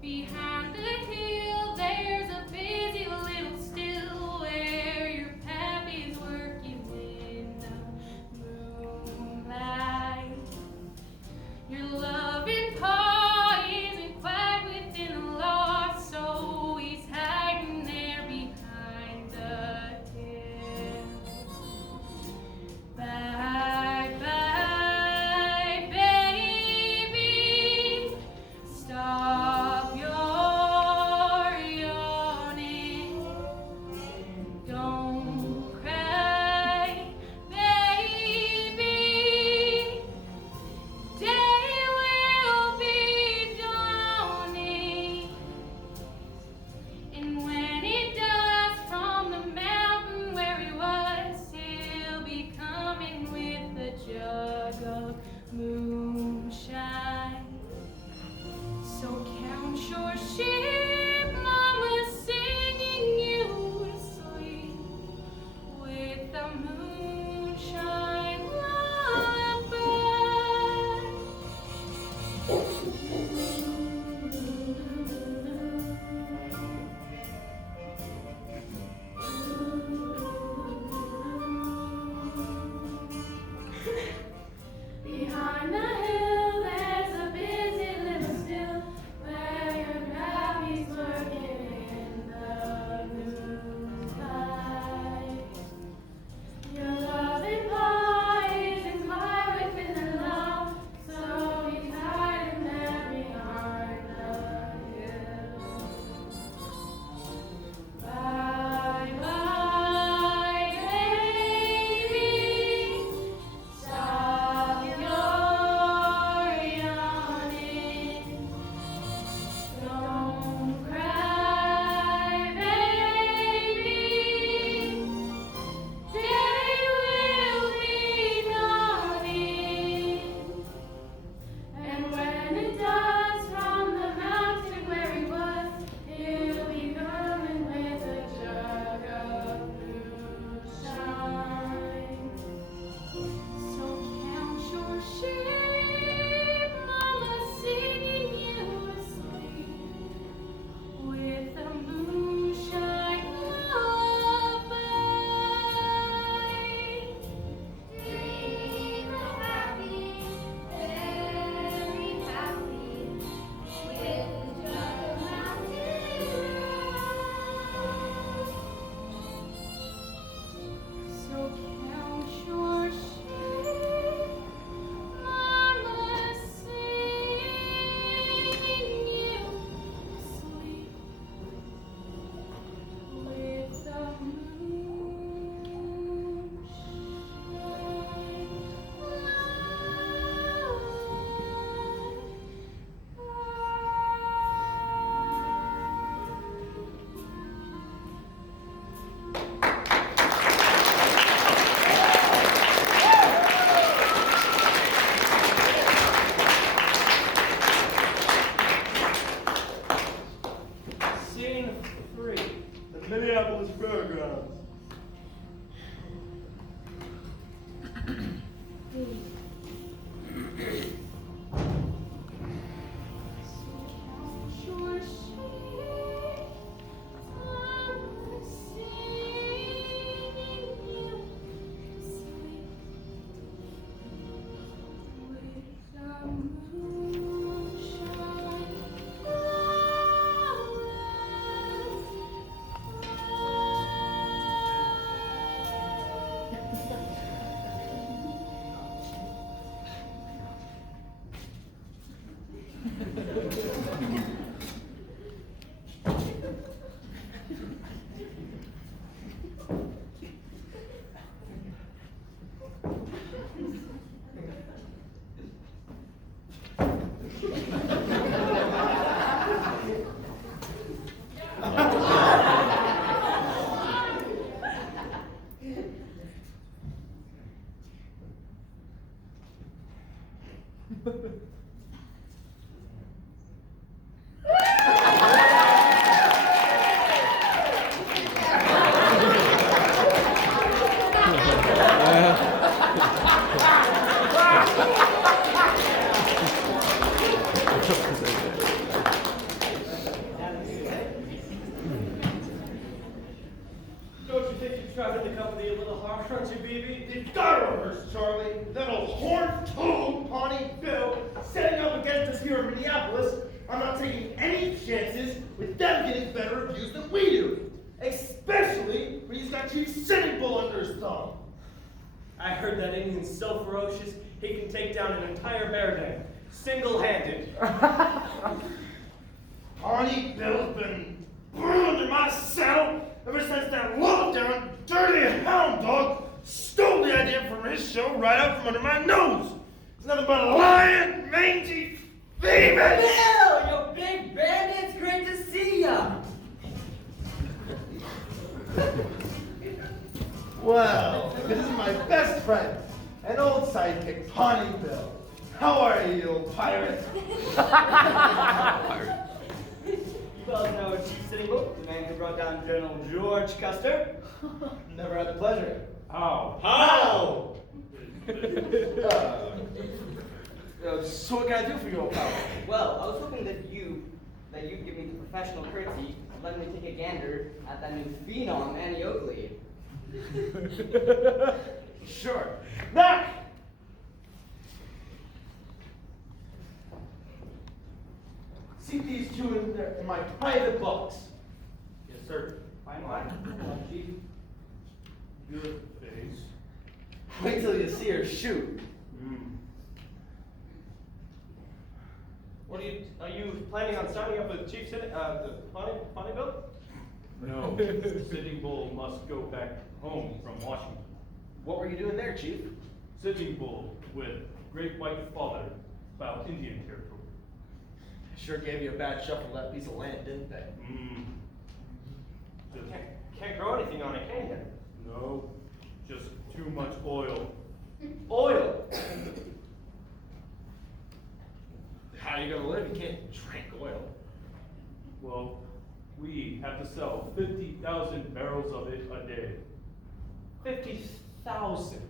Behind the hill, there's a busy little still where your pappy's working in the moonlight. Your loving paw isn't quite within the law, so he's hiding there behind the hill. Bye, bye, baby. Stop your yawning. Don't cry, baby. Day will be dawning, and when it does, from the mountain where he was, he'll be coming with a jug of moonshine. So count your sheep, Mama, singing you to sleep with the moonshine lullaby. Behind the be a little harsh, aren't you, BB? You gotta rehearse, Charlie. That old horn-toad Pawnee Bill setting up against us here in Minneapolis. I'm not taking any chances with them getting better reviews than we do. Especially when he's got Chief Sitting Bull under his thumb. I heard that Indian's so ferocious, he can take down an entire bear den, single-handed. Pawnee Bill's been brewing under my saddle ever since that low-down, dirty hound dog stole the idea from his show right out from under my nose. It's nothing but a lying, mangy famous. Bill, you big bandit, it's great to see ya. Well, this is my best friend, an old sidekick, Pawnee Bill. How are you, you old pirate? You fellas know Chief Sitting Bull, the man who brought down General George Custer? Never had the pleasure. How? So what can I do for you, old pal? Well, I was hoping that you'd give me the professional courtesy of letting me take a gander at that new phenom, Annie Oakley. Sure. Back! See these two in my private box. Yes, sir. Fine wine, Chief. Good face. Wait till you see her shoot. What are you planning on signing up with Chief Sitting, the Pawnee Bill? No, Sitting Bull must go back home from Washington. What were you doing there, Chief? Sitting Bull with Great White Father about Indian territory. Sure gave you a bad shuffle that piece of land, didn't they? Just, Can't grow anything on it, can you? no, just too much oil. Oil. How are you gonna live? You can't drink oil. Well, we have to sell 50,000 barrels of it a day. 50,000.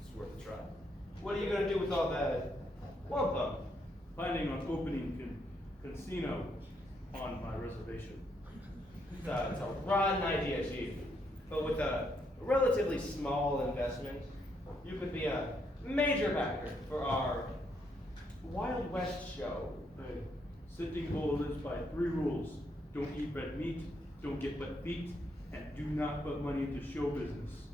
It's worth a try. What are you gonna do with all that wampum? Planning on opening casino on my reservation. It's a rotten idea, Chief. But with a relatively small investment, you could be a major backer for our Wild West show. Hey, Sitting Bull lives by 3 rules. Don't eat red meat, don't get wet feet, and do not put money into show business.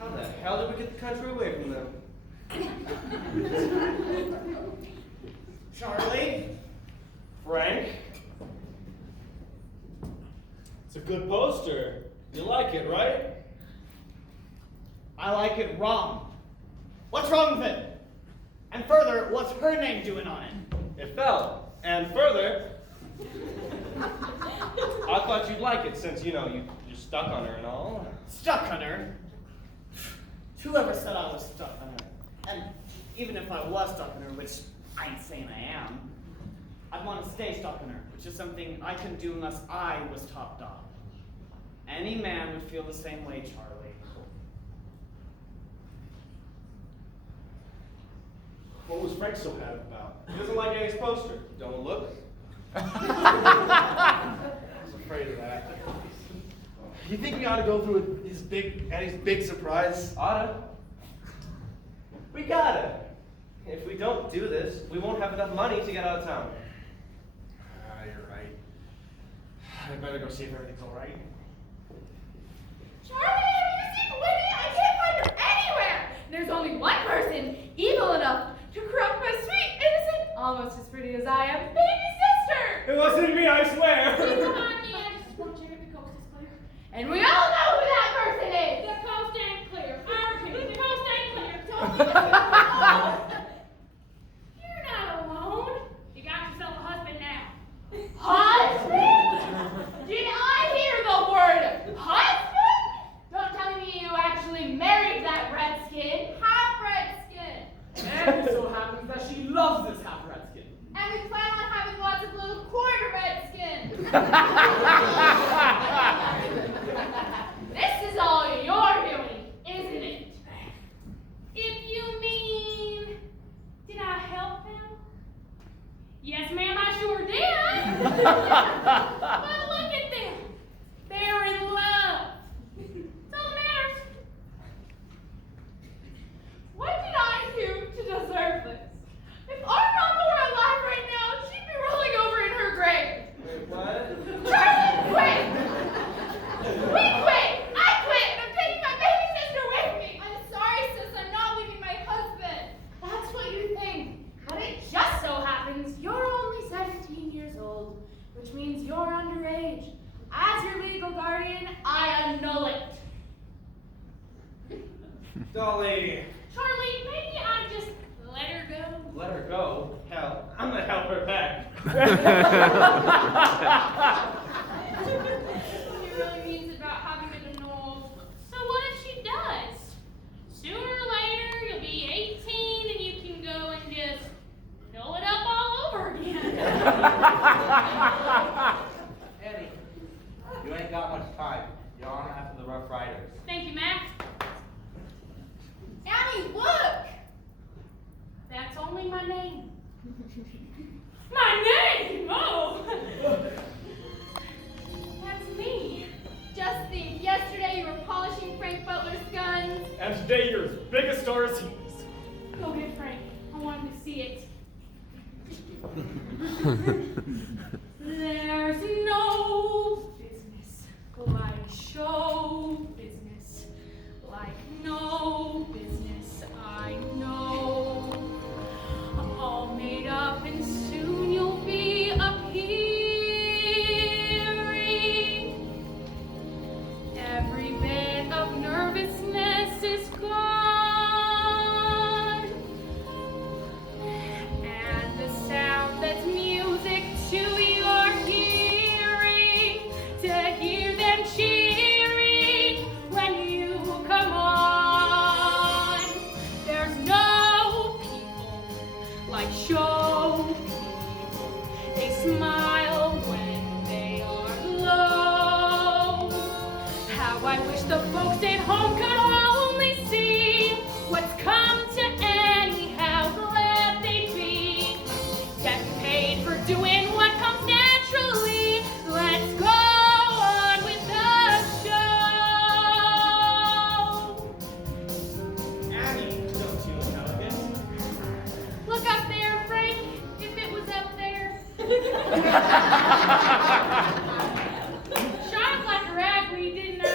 How the hell did we get the country away from them? Charlie? Frank? It's a good poster. You like it, right? I like it wrong. What's wrong with it? And further, what's her name doing on it? It fell. And further, I thought you'd like it since, you're stuck on her and all. Stuck on her? Whoever said I was stuck on her? And even if I was stuck on her, which I ain't saying I am, I'd want to stay stuck on her, which is something I couldn't do unless I was top dog. Any man would feel the same way, Charlie. What was Frank so mad about? He doesn't like Annie's poster. Don't look. I was afraid of that. You think we ought to go through Eddie's big surprise? Oughta. We gotta. If we don't do this, we won't have enough money to get out of town. You're right. I better go see if everything's all right. Charlie, have you seen Winnie? I can't find her anywhere. There's only one person evil enough to corrupt my sweet, innocent, almost as pretty as I am, baby sister. It wasn't me, I swear. Please come on, me. I just want you. The coast is clear. And we all know who that person is. The coast ain't clear. I repeat, the coast ain't clear. Don't leave us alone. You're not alone. You got yourself a husband now. Husband? Did I hear the word husband? Don't tell me you actually married that redskin, half redskin. And it so happens that she loves this half redskin. And we plan on having lots of little quarter redskin. This is all you're doing, isn't it? If you mean, did I help them? Yes, ma'am, I sure did. But look at them. They're in love. That's all that matters. What did I do to deserve this? If our mama were alive right now, she'd be rolling over in her grave. Wait, what? Charlie, quit! We quit! I quit! And I'm taking my baby sister with me! I'm sorry, sis. I'm not leaving my husband. That's what you think. But it just so happens you're only 17 years old, which means you're underage. As your legal guardian, I annul it. Dolly, Charlie, maybe I just let her go. let her go. Hell, I'm gonna help her back. She really means about having it annulled. So what if she does? Sooner or later, you'll be 18 and you can go and just null it up all over again. Eddie, you ain't got much time. You're on after the Rough Riders. Thank you, Max. Annie, look! That's only my name. My name? Oh! That's me. Just think, yesterday you were polishing Frank Butler's guns. And today you're as big a star as he is. Go get Frank. I want him to see it. There's no business like show business, like no business I know. All made up and soon you'll be appearing. Every bit of nervousness is gone. And the sound that's music to your hearing, to hear them cheering when you come on. There's no people like show people. They smile when they are low. How I wish the folks at home could only see what's come to Annie, how glad they'd be. Get paid for doing what comes naturally. Let's go on with the show. Annie, don't you know this? Look up there, Frank, if it was up there. Shot like a ragweed, didn't I?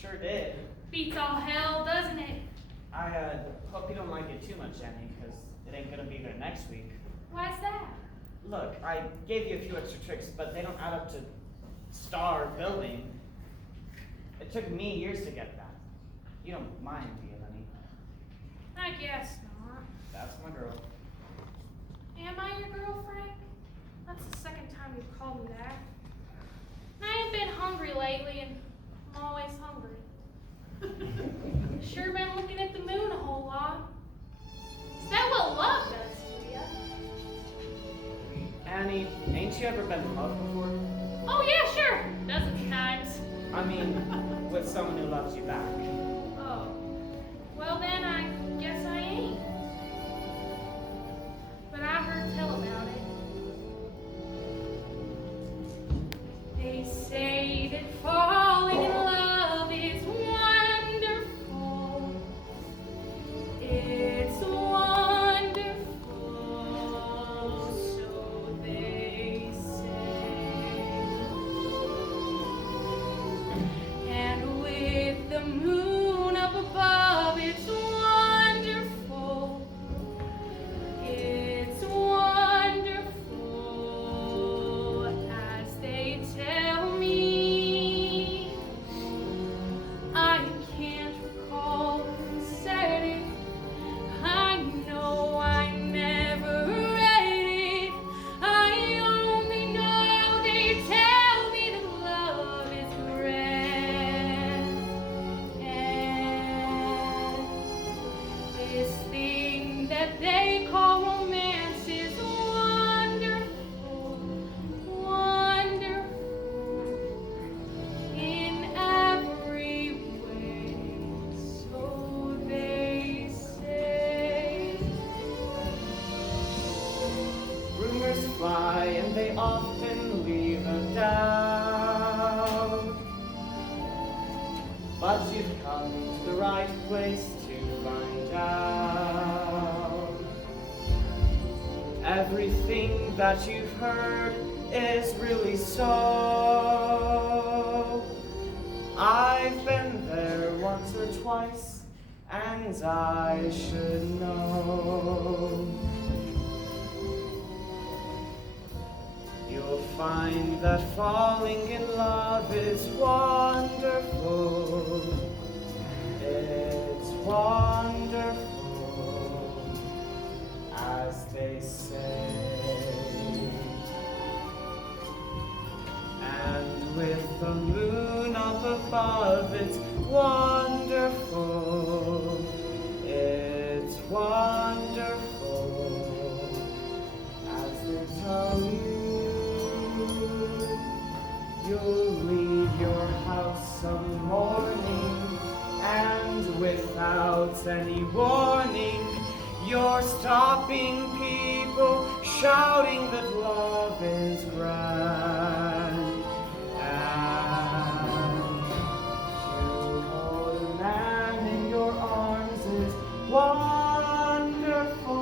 Sure did. Beats all hell, doesn't it? I hope you don't like it too much, Annie, because it ain't gonna be here next week. Why's that? Look, I gave you a few extra tricks, but they don't add up to star building. It took me years to get that. You don't mind, do you, honey? I guess not. That's my girl. Am I your girl, Frank? That's the second time you've called me that. I ain't been hungry lately, and I'm always hungry. Sure been looking at the moon a whole lot. Is that what love does to you? Annie, ain't you ever been in love before? Oh yeah, sure. Dozens of times. I mean, with someone who loves you back. Oh. Well then, I guess I ain't. But I heard tell about it. They say that falling in love is wonderful. It's wonderful, so they say. And with the moon fly, and they often leave a doubt. But you've come to the right place to find out. Everything that you've heard is really so. I've been there once or twice, and I should know. You'll find that falling in love is wonderful. It's wonderful, as they say. And with the moon up above, it's wonderful. It's wonderful, as they tell you. You'll leave your house some morning, and without any warning, you're stopping people, shouting that love is grand. And to hold a man in your arms is wonderful,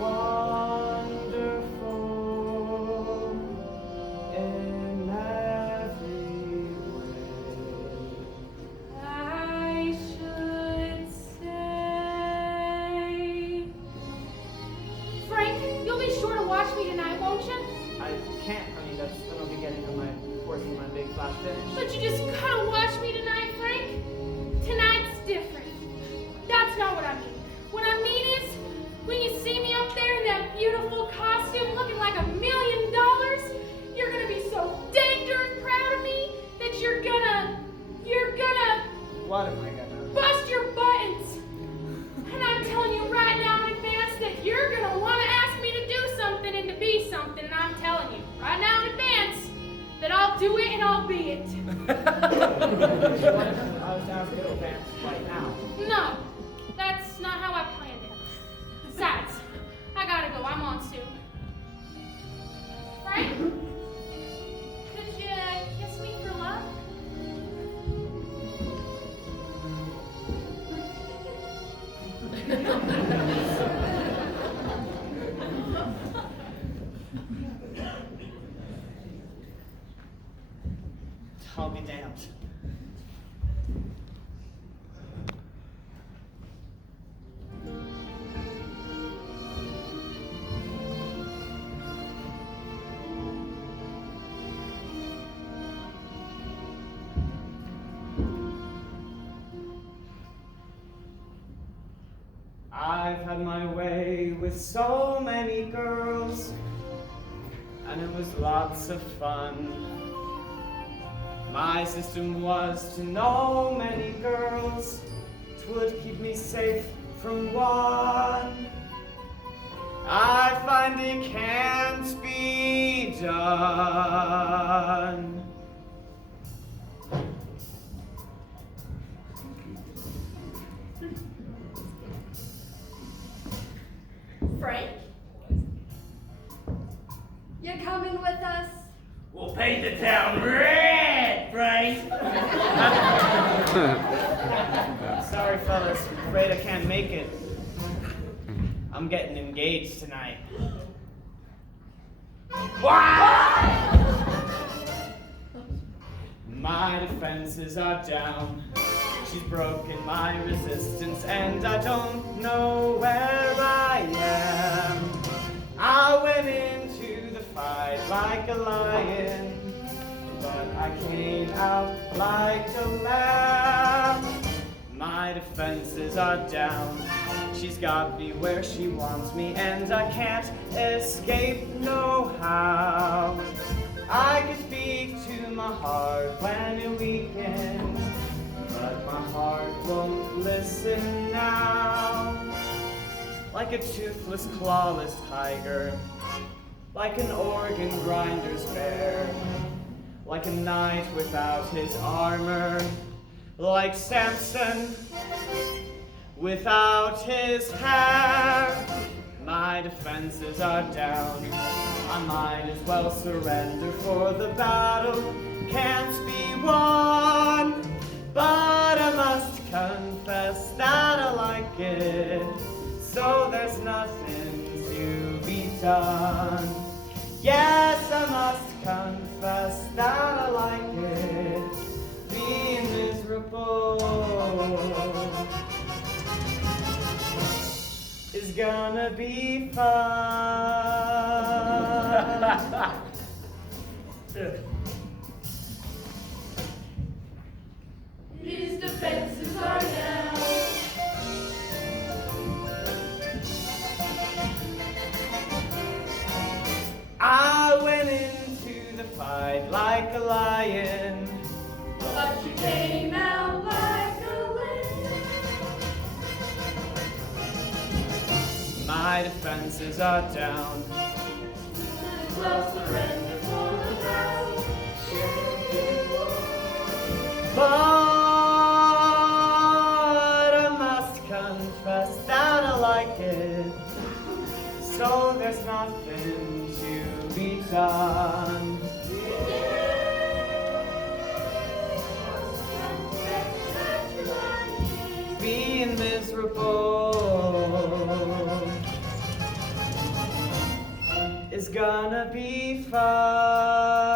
wonderful in every way. I should say. Frank, you'll be sure to watch me tonight, won't you? I can't, honey. Then I'll be getting on my course for my big flash finish. But you just gotta watch me tonight, Frank. Tonight's different. That's not what I mean. What I mean is, when you see me up there in that beautiful costume looking like $1 million, you're gonna be so dang darn proud of me that you're gonna What am I gonna? bust your buttons. And I'm telling you right now in advance that you're gonna wanna ask me to do something and to be something, and I'm telling you right now in advance that I'll do it and I'll be it. I was down to go dance right now. No, that's not how I planned it. Besides, I gotta go. I'm on soon. Frank, could you kiss me for love? I'll be damned. I've had my way with so many girls, and it was lots of fun. My system was to know many girls, 'twould keep me safe from one. I find it can't be done. Frank? You coming with us? We'll paint the town red, Frank. Sorry, fellas. Afraid I can't make it. I'm getting engaged tonight. My defenses are down. She's broken my resistance, and I don't know where I am. I went into the fight like a lion, but I came out like a lamb. My defenses are down. She's got me where she wants me, and I can't escape no how. I can speak to my heart when it weakens, but my heart won't listen now. Like a toothless, clawless tiger, like an organ grinder's bear, like a knight without his armor, like Samson without his hair. My My defenses are down. I might as well surrender, for the battle can't be won. But I must confess that I like it, so there's nothing to be done. Yes, I must confess that I like it, being miserable is gonna be fun. His defenses are down. I went into the fight like a lion, But you came out like a lamb. my defenses are down. Well, surrender for the battle. But I must confess that I like it, so there's nothing to be done. Being miserable is gonna be fun.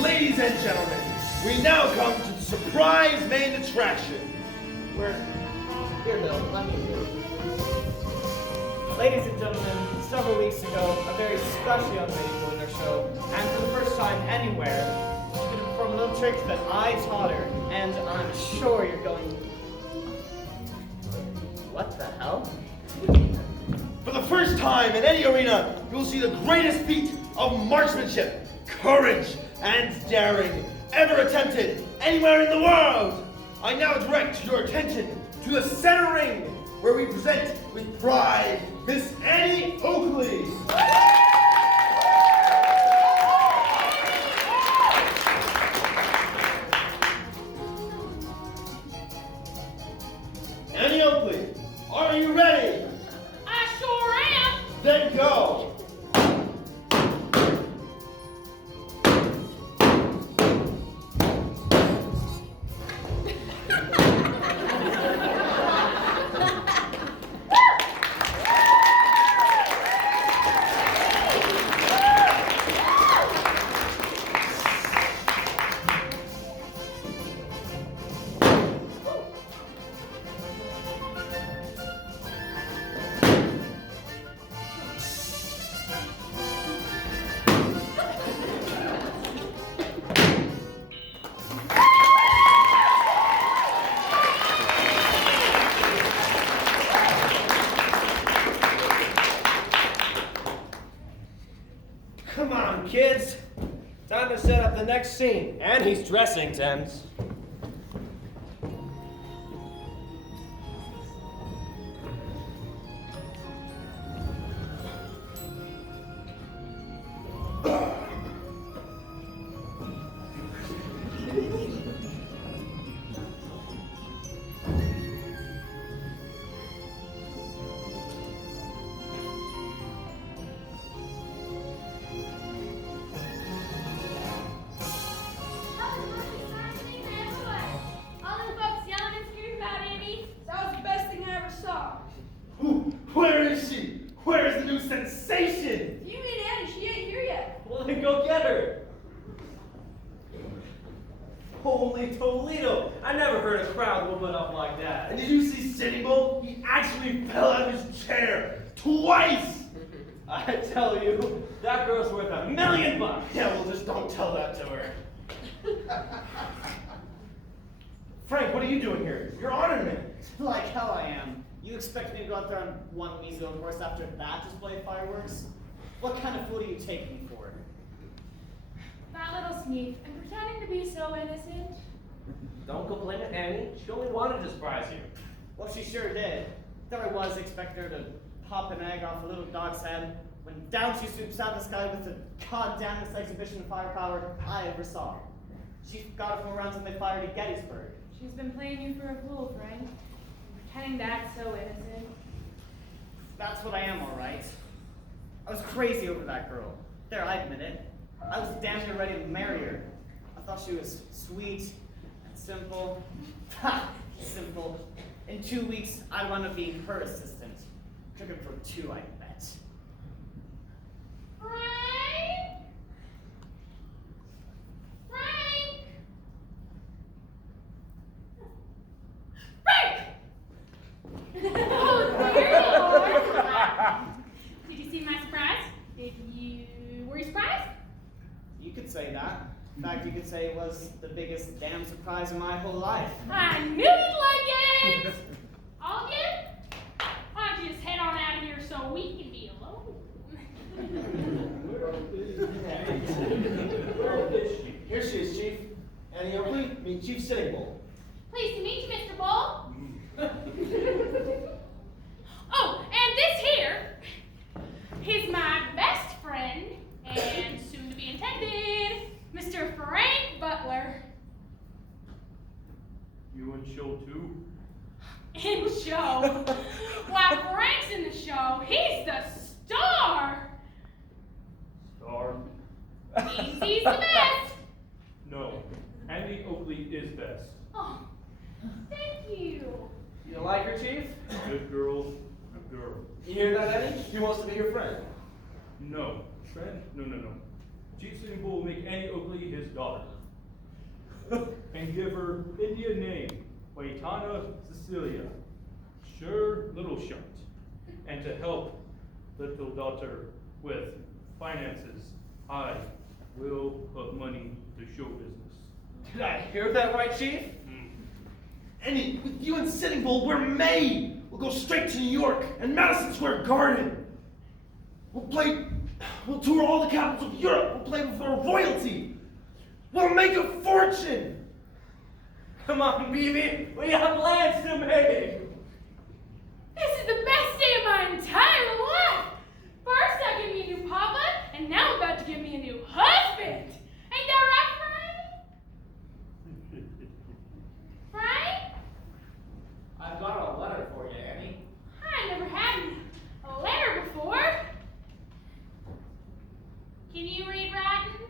Ladies and gentlemen, we now come to the surprise main attraction. Here, Bill, let me do it. Ladies and gentlemen, several weeks ago, a very special young lady joined our show, and for the first time anywhere, she could perform a little trick that I taught her, and I'm sure you're going, what the hell? For the first time in any arena, you'll see the greatest feat of marksmanship, courage, and daring ever attempted anywhere in the world. I now direct your attention to the center ring, where we present with pride Miss Annie Oakley. Annie Oakley, are you ready? I sure am. Then go. Come on, kids. Time to set up the next scene. And he's dressing, Thames. All the folks yelling and screaming about Annie. That was the best thing I ever saw. Where is she? Where is the new sensation? You mean Annie? She ain't here yet. Well, then go get her. Holy Toledo! I never heard a crowd woman up like that. And did you see Sitting Bull? He actually fell out of his chair twice. I tell you, that girl's worth $1 million. Yeah, well, just don't tell that to her. Frank, what are you doing here? You're ornament. Like hell I am. You expect me to go out there on one measly horse after that display of fireworks? What kind of fool do you take me for? That little sneak, and pretending to be so innocent. Don't complain to Annie. She only wanted to surprise you. Well, she sure did. There I was, expect her to pop an egg off a little dog's head, when down she swoops out of the sky with the goddamnest exhibition of firepower I ever saw. She got it from around when they fired at Gettysburg. She's been playing you for a fool, Frank. Pretending to act so innocent. That's what I am, all right. I was crazy over that girl. There, I admit it. I was damn near ready to marry her. I thought she was sweet and simple. Ha! Simple. In 2 weeks, I wound up being her assistant. Took it for 2, I bet. Frank? Frank? Frank! Oh, there you are. Did you see my surprise? Were you surprised? You could say that. In fact, you could say it was the biggest damn surprise of my whole life. I knew you'd like it! All of you? Why don't you just head on out of here so we can be alone? Here she is, Chief. Annie Oakley, meet Chief Sitting Bull. Pleased to meet you, Mr. Bull. Oh, and this here is my best friend and soon to be intended, Mr. Frank Butler. You in show too? In show? Why, Frank's in the show. He's the star. Star? Means he's the best. No. Andy Oakley is best. Oh, thank you. You like her, Chief? Good girl, a girl. You hear that, Annie? He wants to be your friend. No. Friend? No. Chief Sitting Bull will make Annie Oakley his daughter. And give her Indian name, Waitana Cecilia. Sure, little shot. And to help little daughter with finances, I will put money to show business. Did I hear that right, Chief? Annie, with you and Sitting Bull, we're made. We'll go straight to New York and Madison Square Garden. We'll tour all the capitals of Europe. We'll play before royalty. We'll make a fortune. Come on, baby. We have plans to make. This is the best day of my entire life. First, I give me a new papa, and now I'm about to give me a new husband. Ain't that right, Frank? Frank? I've got a letter for you, Annie. I never had a letter before. Can you read writing?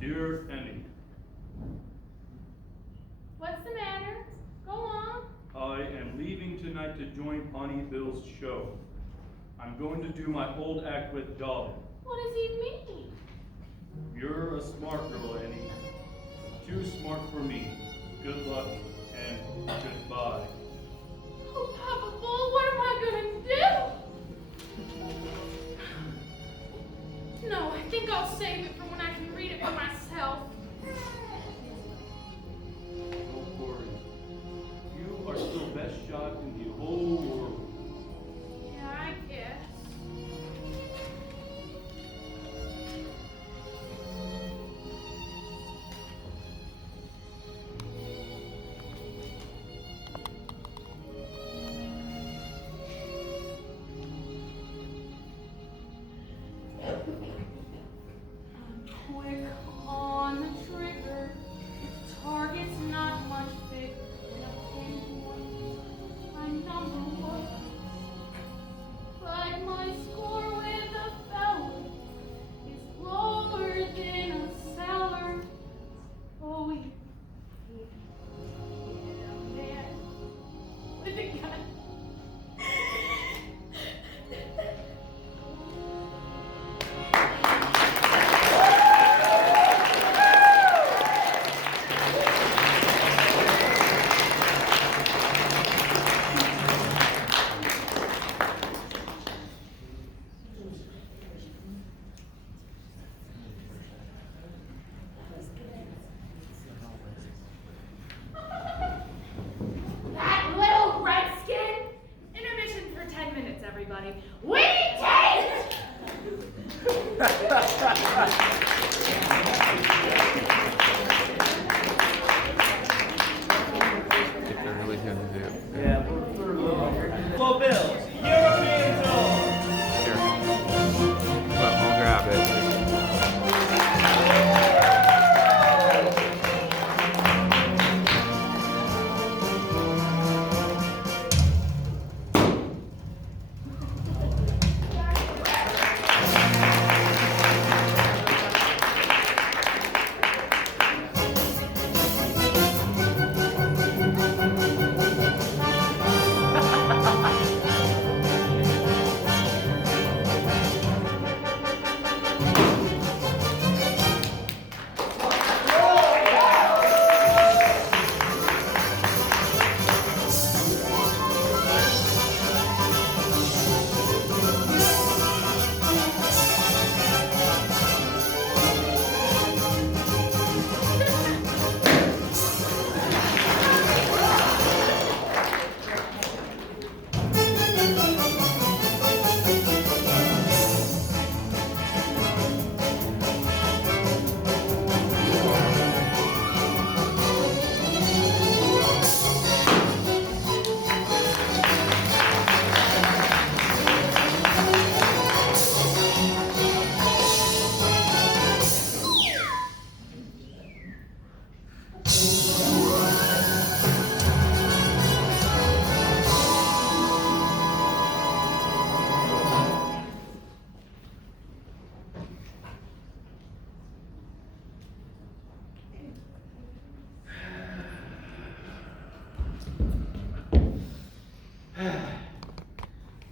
Dear Annie, What's the matter? Go on. I am leaving tonight to join Pawnee Bill's show. I'm going to do my old act with Dolly. What does he mean? You're a smart girl, Annie. Too smart for me. Good luck and goodbye. Oh, Papa Bull, what am I gonna do? No, I think I'll save it for when I can read it for myself. Don't worry. You are still best shot in the whole world. Yeah, I guess. Quick on the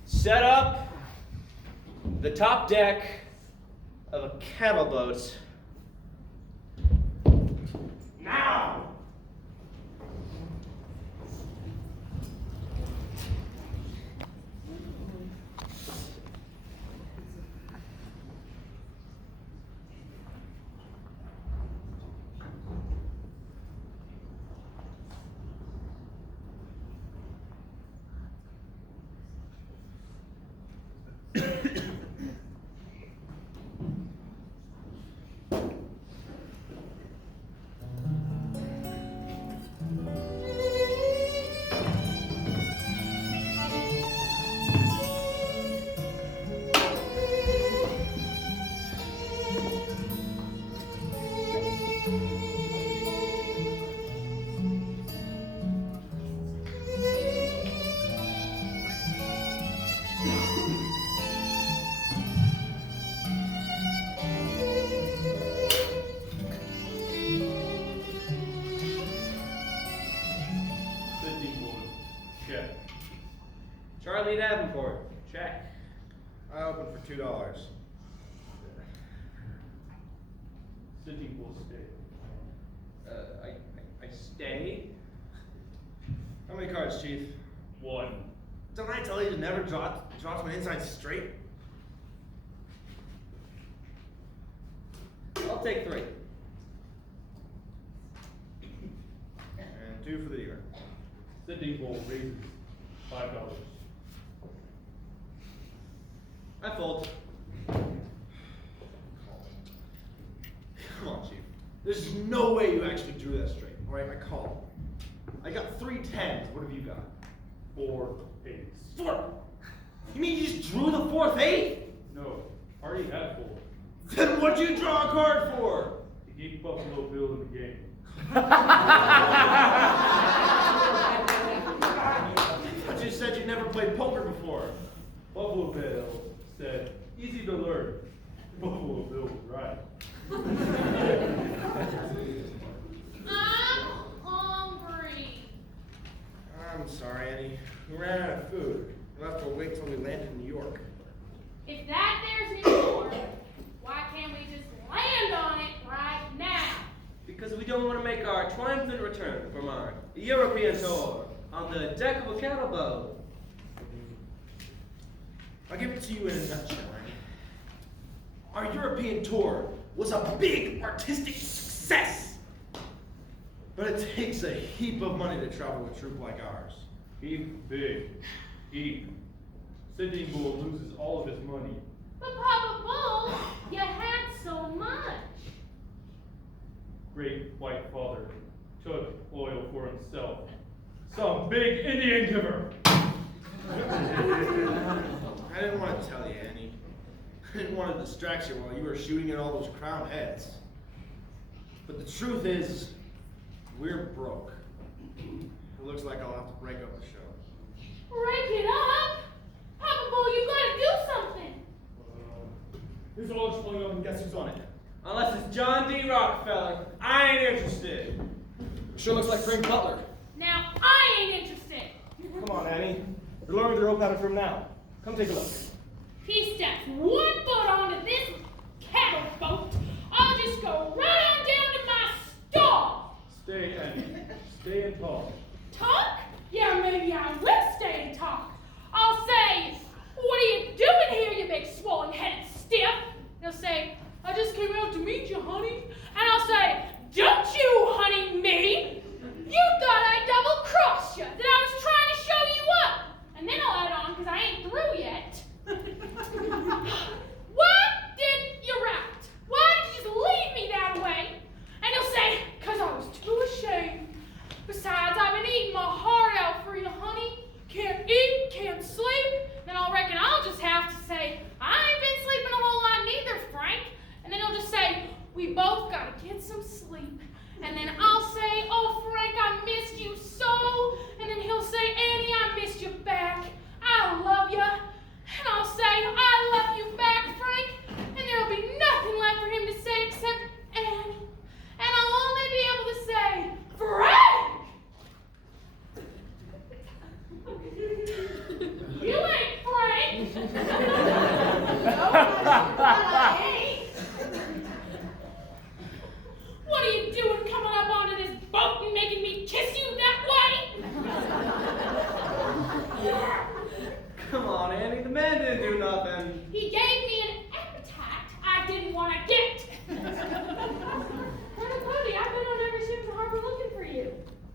Set up the top deck of a cattle boat. Now! Charlie Davenport, check. I open for $2. Sitting Bull stay. I stay? How many cards, Chief? 1. Don't I tell you to never draw my insides straight? I'll take 3. And 2 for the dealer. Sitting Bull raises $5. I fold. Come on, Chief. There's no way you actually drew that straight. All right, I call. I got 3 10s. What have you got? 4 8s. 4. You mean you just drew the 4th 8? No, already had 4. Then what'd you draw a card for? To keep Buffalo Bill in the game. But you said you never played poker before. Buffalo Bill said, easy to learn. Buffalo Bill was right. I'm hungry. I'm sorry, Annie. We ran out of food. We'll have to wait till we land in New York. If that there's New York, why can't we just land on it right now? Because we don't want to make our triumphant return from our European tour on the deck of a cattle boat. I'll give it to you in a nutshell, Annie. Our European tour was a big artistic success. But it takes a heap of money to travel with a troupe like ours. Heap big. Heap. Sitting Bull loses all of his money. But Papa Bull, you had so much. Great White Father took oil for himself. Some big Indian giver. I didn't want to tell you, Annie. I didn't want to distract you while you were shooting at all those crowned heads. But the truth is, we're broke. It looks like I'll have to break up the show. Break it up? Papa Bull, you gotta do something. Here's all that's flowing up and guess who's on it? Unless it's John D. Rockefeller, I ain't interested. Sure looks like Frank Butler. Now I ain't interested. Come on, Annie. You're lowering the rope out of room now. Come take a look. He steps 1 foot onto this cattle boat, I'll just go right on down to my stall. Stay, Annie. Stay and talk. Talk? Yeah, maybe I will stay and talk. I'll say, what are you doing here, you big swollen-headed stiff? He'll say, I just came out to meet you, honey. And I'll say, don't you honey me. You thought I double-crossed you, that I was trying to show you up. And then I'll add on, because I ain't through yet. Why didn't you rat? Why did you just leave me that way? And he'll say, because I was too ashamed. Besides, I've been eating my heart out for you, honey. Can't eat, can't sleep. Then I'll reckon I'll just have to say, I ain't been sleeping a whole lot neither, Frank. And then he'll just say, we both gotta get some sleep. And then I'll say, oh, Frank, I missed you so. And then he'll say, Annie, I missed you back. I love you. And I'll say, I love you back, Frank. And there'll be nothing left for him to say except Annie. And I'll only be able to say, Frank!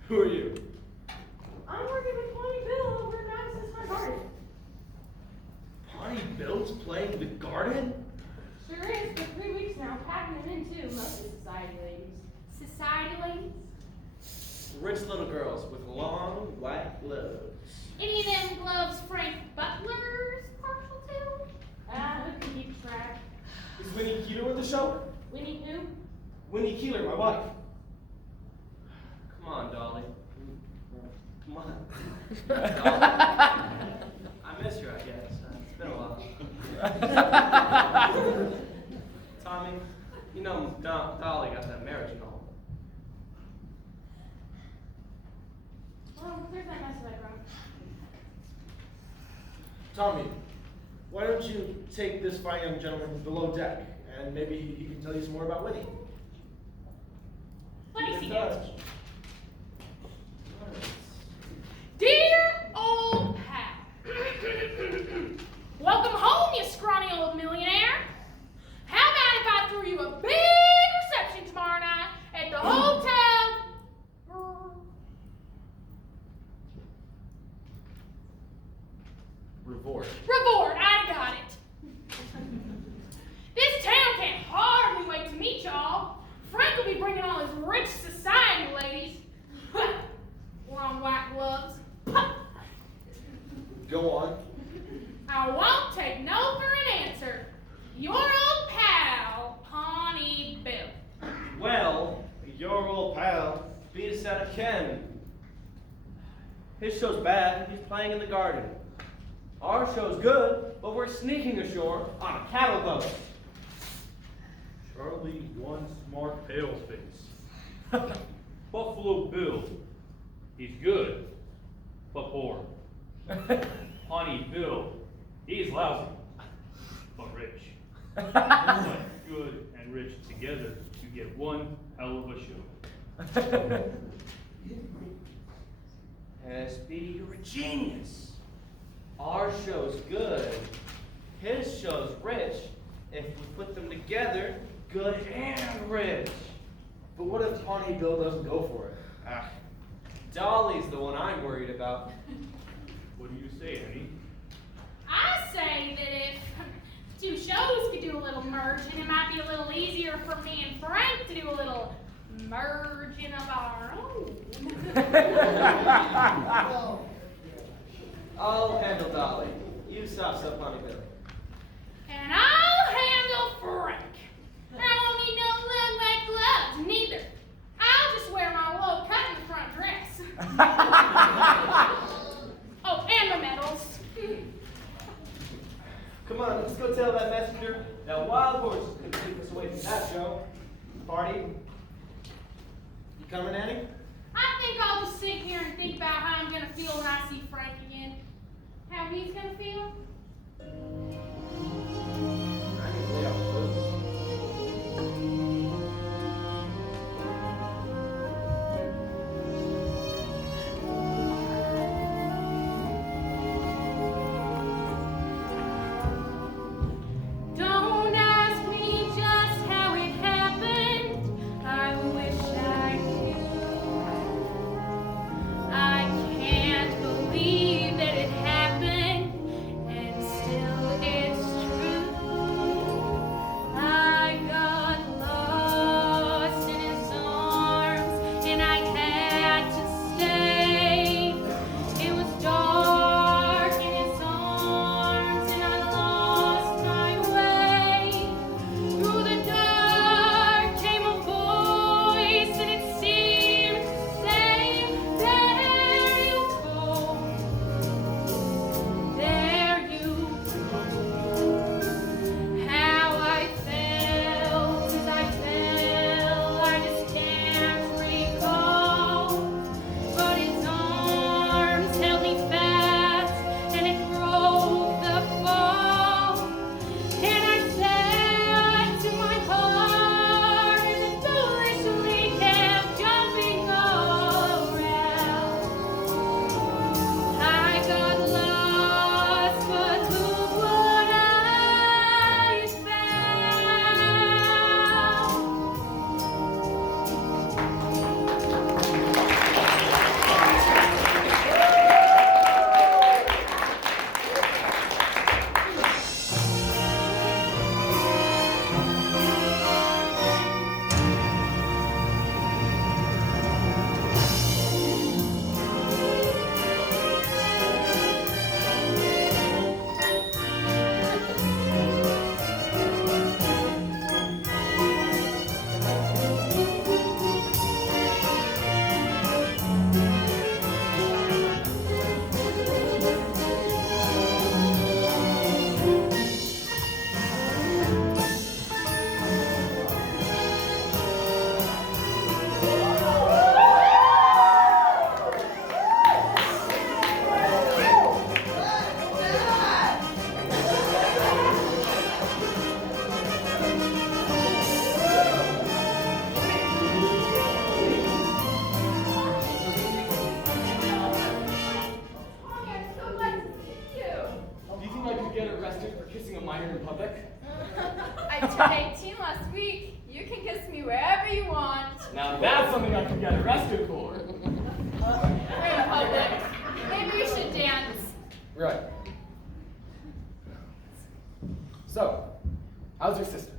Who are you? I'm working with Tony Bill over at Madison's Front Garden. Bonnie Bill's playing the garden? Sure is, for 3 weeks now, packing them in too, mostly society ladies. Society ladies? Rich little girls with long white gloves. Any of them gloves Frank Butler's partial to? Who can keep track? Is Winnie Keeler with the show? Winnie who? Winnie Keeler, my wife. Come on, Dolly. Come on. Dolly. I miss her, I guess. It's been a while. Tommy, you know Dolly got that marriage and all. Well, there's that mess that I brought. Tommy, why don't you take this fine young gentleman below deck, and maybe he can tell you some more about Winnie. Let me see Yes, that. Dutch. Dear old pal. Welcome home, you scrawny old millionaire. How about if I threw you a big reception tomorrow night at the hotel? Revort. Reward, I got it. This town can't hardly wait to meet y'all. Frank will be bringing all his rich society ladies. Long white gloves. Go on. I won't take no for an answer. Your old pal, Pawnee Bill. Well, your old pal beat us out of Ken. His show's bad, he's playing in the garden. Our show's good, but we're sneaking ashore on a cattle boat. Charlie, one smart paleface. Buffalo Bill. He's good, but poor. Pawnee Bill. He's lousy, but rich. But good and rich together, you get one hell of a show. SB, you're a genius. Our show's good. His show's rich. If we put them together, good and rich. But what if Tawny Bill doesn't go for it? Ah, Dolly's the one I'm worried about. What do you say, Annie? I say that if two shows could do a little merging, it might be a little easier for me and Frank to do a little merging of our own. I'll handle Dolly. You stop so funny, Bill. And I'll handle Frank. I won't need no long white gloves, neither. I'll just wear my low cut in the front dress. Oh, and my medals. Come on, let's go tell that messenger that wild horses couldn't keep us away from that show. Party. You coming, Annie? I think I'll just sit here and think about how I'm gonna feel when I see Frank again. How he's gonna feel. I need to lay off clothes. Don't ask me just how it happened. I wish I knew. I can't believe that it happened. That's something I could get arrested for. We're in public. Maybe we should dance. Right. So, how's your sister?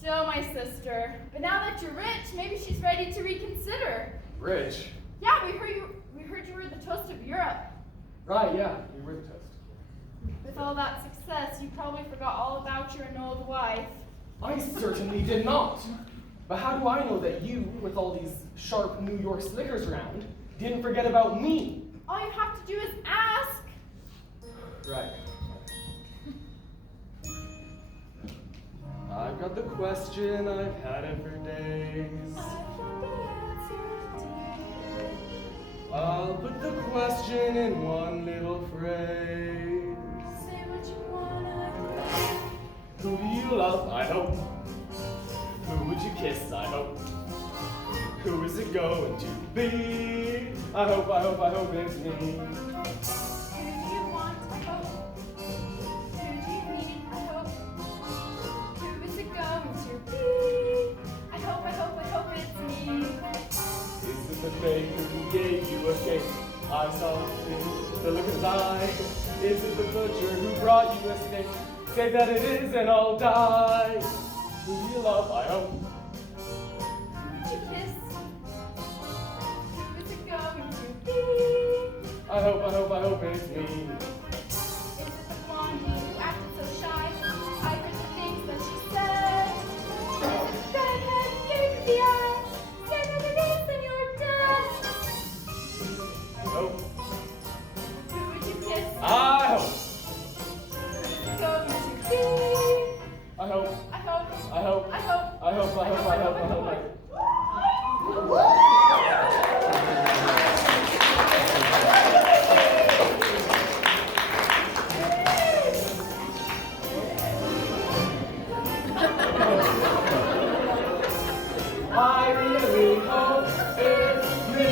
Still my sister. But now that you're rich, maybe she's ready to reconsider. Rich? Yeah, we heard you were the toast of Europe. Right, yeah, you were the toast. With all that success, you probably forgot all about your annulled wife. I certainly did not. But how do I know that you, with all these sharp New York slickers around, didn't forget about me? All you have to do is ask. Right. I've got the question, I've had it for days. I'll put the question in one little phrase. Say what you wanna. Who do you love? I hope. Who would you kiss? I hope. Who is it going to be? I hope it's me. Who do you want? I hope. Who do you need? I hope. Who is it going to be? I hope it's me. Is it the baker who gave you a cake? I saw it in the look in his eye. Is it the butcher who brought you a steak? Say that it is and I'll die. Who do you love? I hope. Who would you kiss? Who is it going to be? I hope it's me. Is it the blondie who acted so shy? I heard the things that she said. Is it the redhead who gave you the eye? Say that it is and you're dead. I hope. Who would you kiss? I hope. Who is it going to be? I hope. I hope. I hope. I hope. I hope. I hope. I really hope it's me.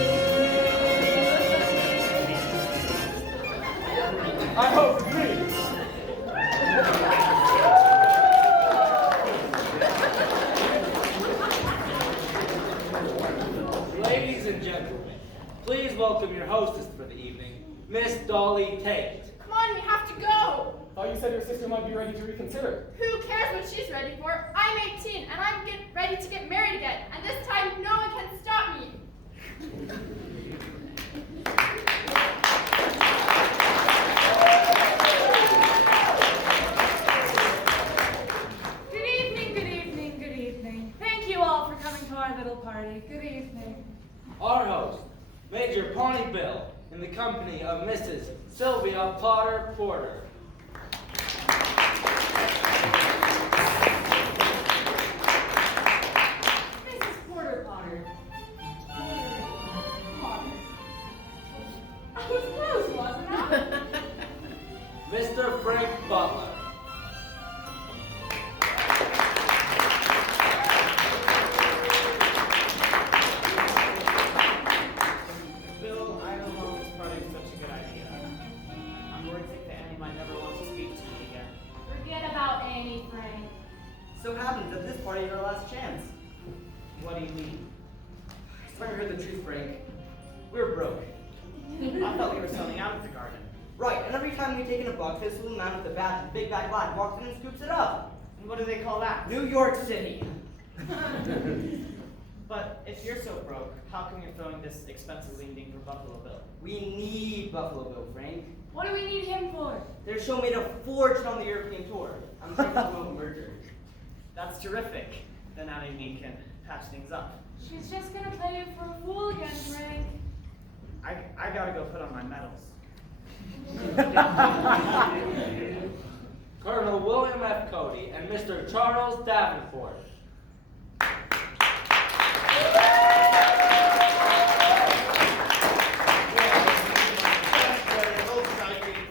I hope it's me. Ladies and gentlemen, please welcome your hostess for the evening, Miss Dolly Tate. Come on, we have to go. Thought you said your sister might be ready to reconsider. Who cares what she's ready for? I'm 18 and I'm ready to get married again. And this time, no one can stop me. Good evening, good evening, good evening. Thank you all for coming to our little party. Good evening. Our host, Major Pawnee Bill, in the company of Mrs. Sylvia Potter Porter. Mrs. Porter Potter. I was close, wasn't I? Mr. Frank Butler. Bill, I don't know if this party is such a good idea. I'm worried that Annie might never want to speak to me again. Forget about Annie, Frank. So happens that this party is our last chance. What do you mean? I swear you heard the truth, Frank. We're broke. I thought we were selling out of the garden. Right, and every time we take in a bug, this little man with a badge and big bag black walks in and scoops it up. And what do they call that? New York City. But if you're so broke, how come you're throwing this expensive leaning for Buffalo Bill? We need Buffalo Bill, Frank. What do we need him for? Their show made a fortune on the European tour. I'm thinking about a merger. That's terrific. Then Annie and me can patch things up. She's just gonna play you for a fool again, Frank. I gotta go put on my medals. Colonel William F. Cody and Mr. Charles Davenport.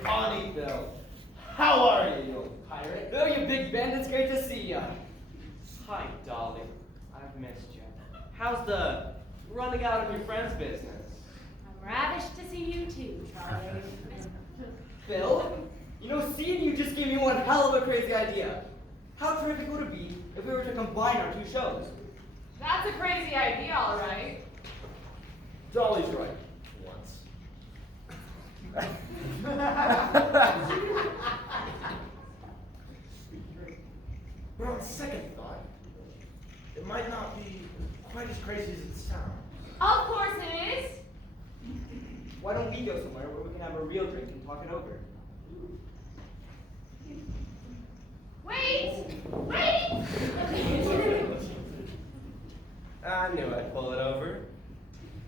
Pawnee Bill. How are you, you old pirate? Bill, you big Ben, it's great to see ya. Hi, Dolly. I've missed you. How's the running out of your friend's business? I'm ravished to see you too, Charlie. Bill, you know, seeing you just gave me one hell of a crazy idea. How terrific would it be if we were to combine our two shows? That's a crazy idea, all right. Dolly's right. Once. But on second thought, it might not be quite as crazy as it sounds. Of course it is. Why don't we go somewhere where we can have a real drink and talk it over? Wait! Wait! I knew I'd pull it over.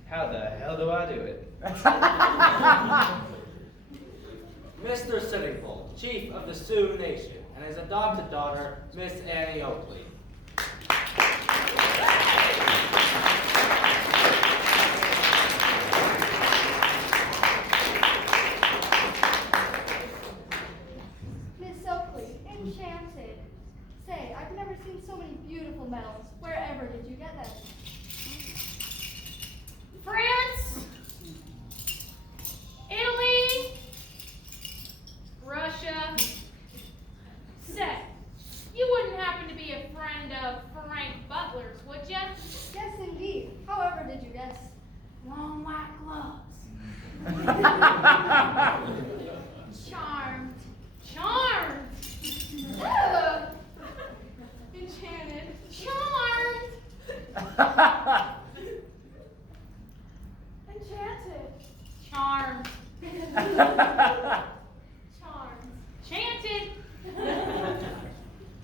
How the hell do I do it? Mr. Sitting Bull, Chief of the Sioux Nation, and his adopted daughter, Miss Annie Oakley. Miss Oakley, enchanted. Say, I've never seen so many beautiful medals. Wherever did you get them? France, Italy, Russia. Say, you wouldn't happen to be a friend of Frank Butler's, would you? Yes, indeed. However did you guess? Long white gloves. Charmed. Charmed. Ugh. Enchanted. Charmed. Enchanted. Charmed. Charmed. Chanted.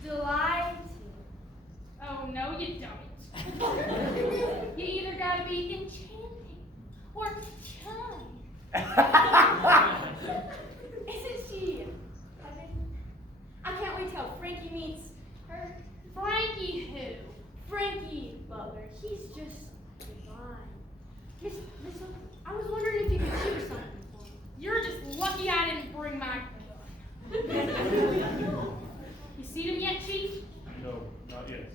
Delighted. Oh, no, you don't. You either gotta be enchanting or charmed. Isn't she? I can't wait till Frankie meets her. Frankie who? Frankie Butler. He's just divine. Miss Oakley, I was wondering if you could shoot something for me. You're just lucky I didn't bring my gun. You seen him yet, Chief? No, not yet.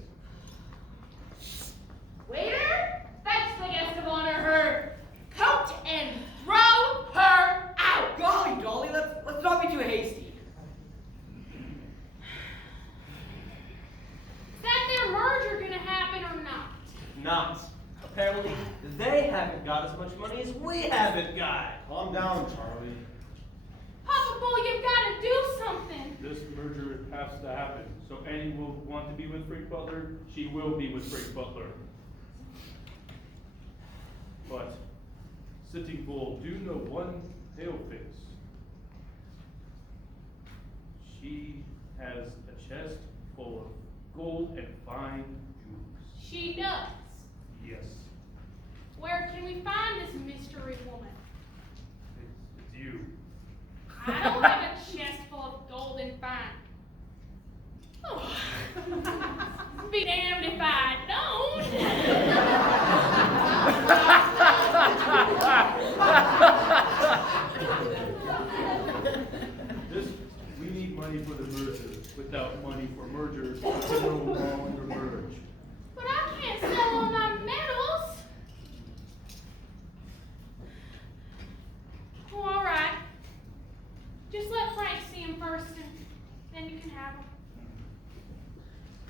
Waiter, fetch the guest of honor her coat and throw her out. Golly, Dolly, let's not be too hasty. Is that their merger gonna happen or not? Not. Apparently, they haven't got as much money as we haven't got. Calm down, Charlie. Papa Bull, you've gotta do something. This merger has to happen. So Annie will want to be with Frank Butler. She will be with Frank Butler. But Sitting Bull do know one paleface. She has a chest full of gold and fine jewels. She does. Yes, Where can we find this mystery woman? it's you. I don't have a chest full of gold and fine. Oh. Be damned if I don't. We need money for the merger. Without money for mergers, we can no longer merge. But I can't sell all my medals. Oh, all right. Just let Frank see him first, and then you can have him.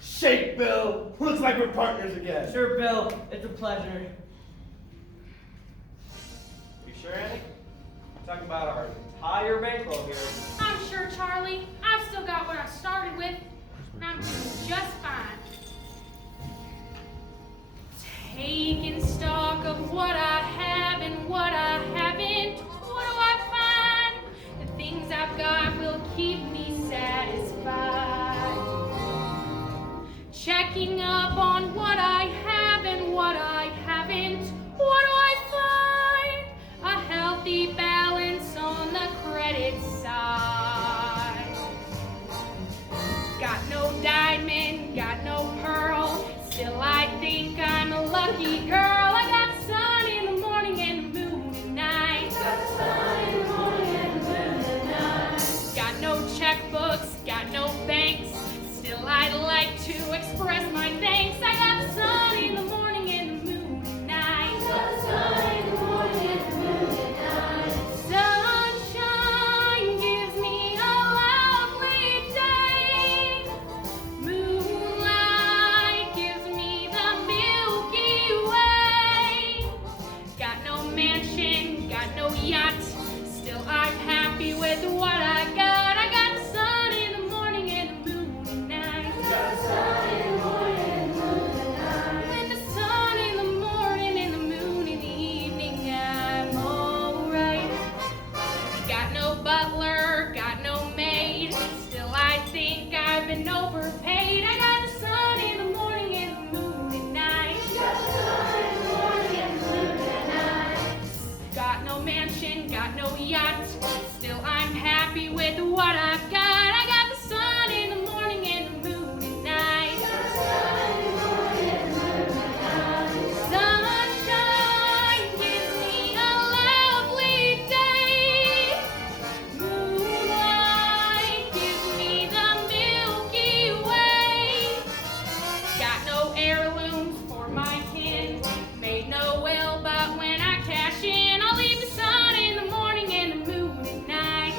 Shake, Bill. Looks like we're partners again. Sure, Bill, it's a pleasure. You sure, Annie? We're talking about our entire bankroll here. I'm sure, Charlie. I've still got what I started with. I'm doing just fine. Taking stock of what I have and what I haven't. What do I find? The things I've got will keep me satisfied. Checking up on what I have and what I haven't. What do I find? A healthy balance on the credit side. Got no diamond, got no pearl. Still, I think I'm a lucky girl. I got sun in the morning and the moon at night. Got the sun in the morning and the moon at night. Got no checkbooks, got no banks. Still, I'd like to express my thanks. I got the sun yacht. Still, I'm happy with what I've got. I got the sun in the morning and the moon at night. Sunshine gives me a lovely day. Moonlight gives me the Milky Way. Got no heirlooms for my kin. Made no will, but when I cash in, I'll leave the sun in the morning and the moon at night.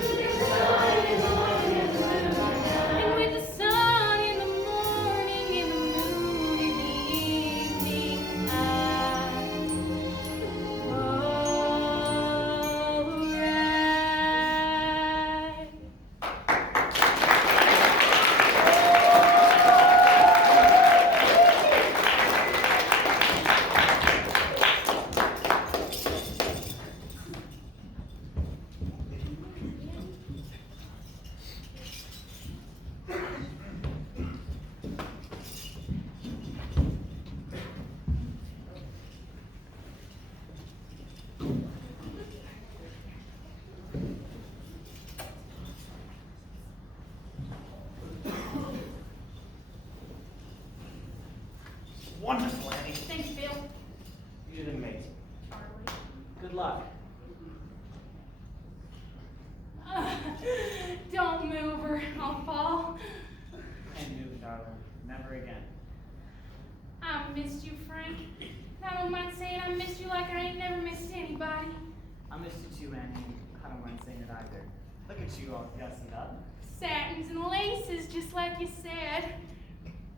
And with the sun in the morning and the moon in the evening, alright. Wonderful, Annie. Thanks, Bill. You did amazing. Charlie. Good luck. Don't move or I'll fall. Can't move, darling. Never again. I missed you, Frank. I don't mind saying I missed you like I ain't never missed anybody. I missed you too, Annie. I don't mind saying it either. Look at you all gussing up. Satins and laces, just like you said.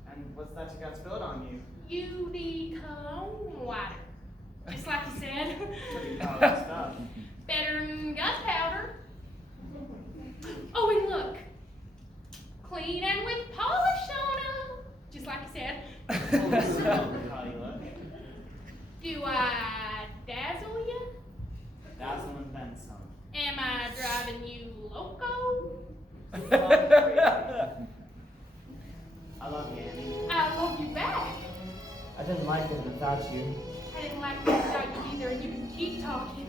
And what's that you got spilled on you? You the cologne water, just like you said. Pretty powerful stuff. Better than gunpowder. Oh, and look, clean and with polish on 'em, just like you said. How you look? Do I dazzle you? Dazzle and then some. Am I driving you loco? I love you, Annie. I love you back. I didn't like it without you. I didn't like that without you either, and you can keep talking.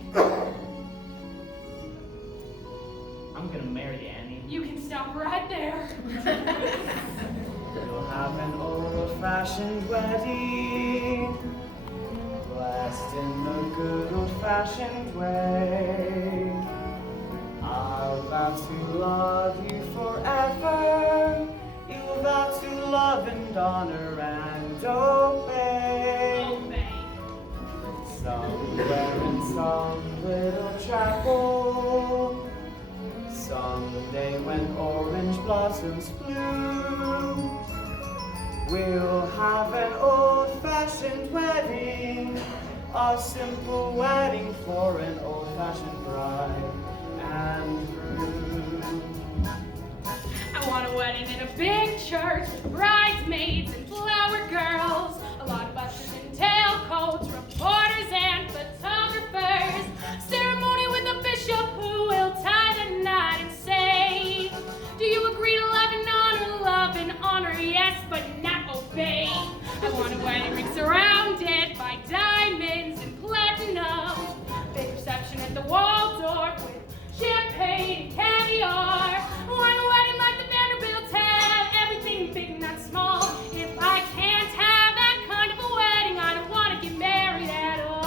I'm gonna marry you, Annie. You can stop right there. We'll have an old-fashioned wedding, blessed in the good old-fashioned way. I'll vow to love you forever. You'll vow to love and honor and obey. Obey. Somewhere in some little chapel, someday when orange blossoms bloom, we'll have an old-fashioned wedding, a simple wedding for an old-fashioned bride and groom. I want a wedding in a big church with bridesmaids and flower girls, a lot of buses and tailcoats, reporters and photographers, ceremony with a bishop who will tie the knot and say, do you agree to love and honor, yes, but not obey? I want a wedding ring surrounded by diamonds and platinum, big reception at the Waldorf with champagne and caviar. I want a wedding like the Vanderbilts have, everything big, not small. If I can't have that kind of a wedding, I don't want to get married at all.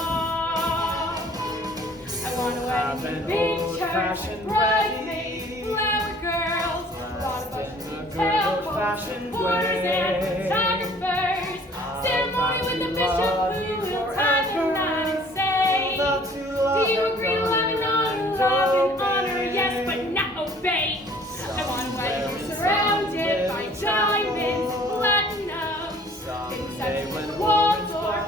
I want a wedding in a big church with bridesmaids, flower girls, a lot of buses and tailcoats, reporters and photographers, ceremony with the bishop who will tie the knot and say, do you agree to love and honor, yes, but not obey? I want a wedding surrounded by diamonds and platinum, big reception at the Waldorf,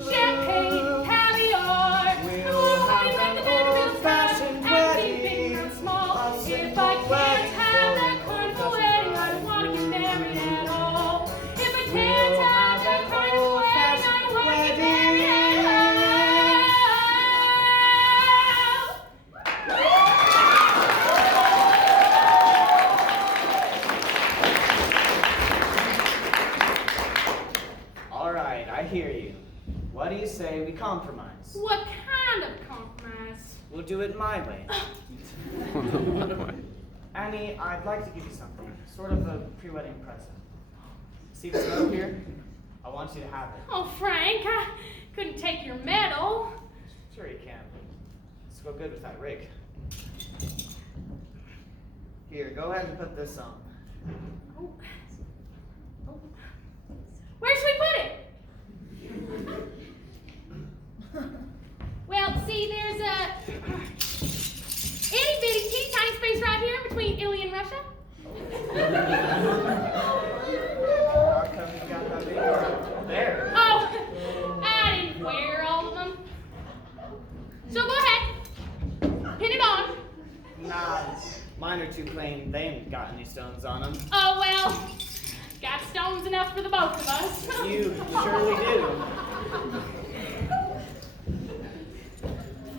champagne, caviar. I want a wedding like the Vanderbilts have, everything big and small. If I can't have that kind of a wedding, I don't want to get married at all. If I can't have that kind of a wedding, I don't want to get We'll do it my way. Annie, I'd like to give you something, sort of a pre-wedding present. See this medal here? I want you to have it. Oh, Frank, I couldn't take your medal. Sure you can. Let's go good with that rig. Here, go ahead and put this on. Oh. Oh. Where should we put it? Well, see, there's a itty bitty teeny tiny space right here between Italy and Russia. How come you got that big one there? Oh, I didn't wear all of them. So go ahead, pin it on. Nah, mine are too plain. They ain't got any stones on them. Oh well, got stones enough for the both of us. You surely do.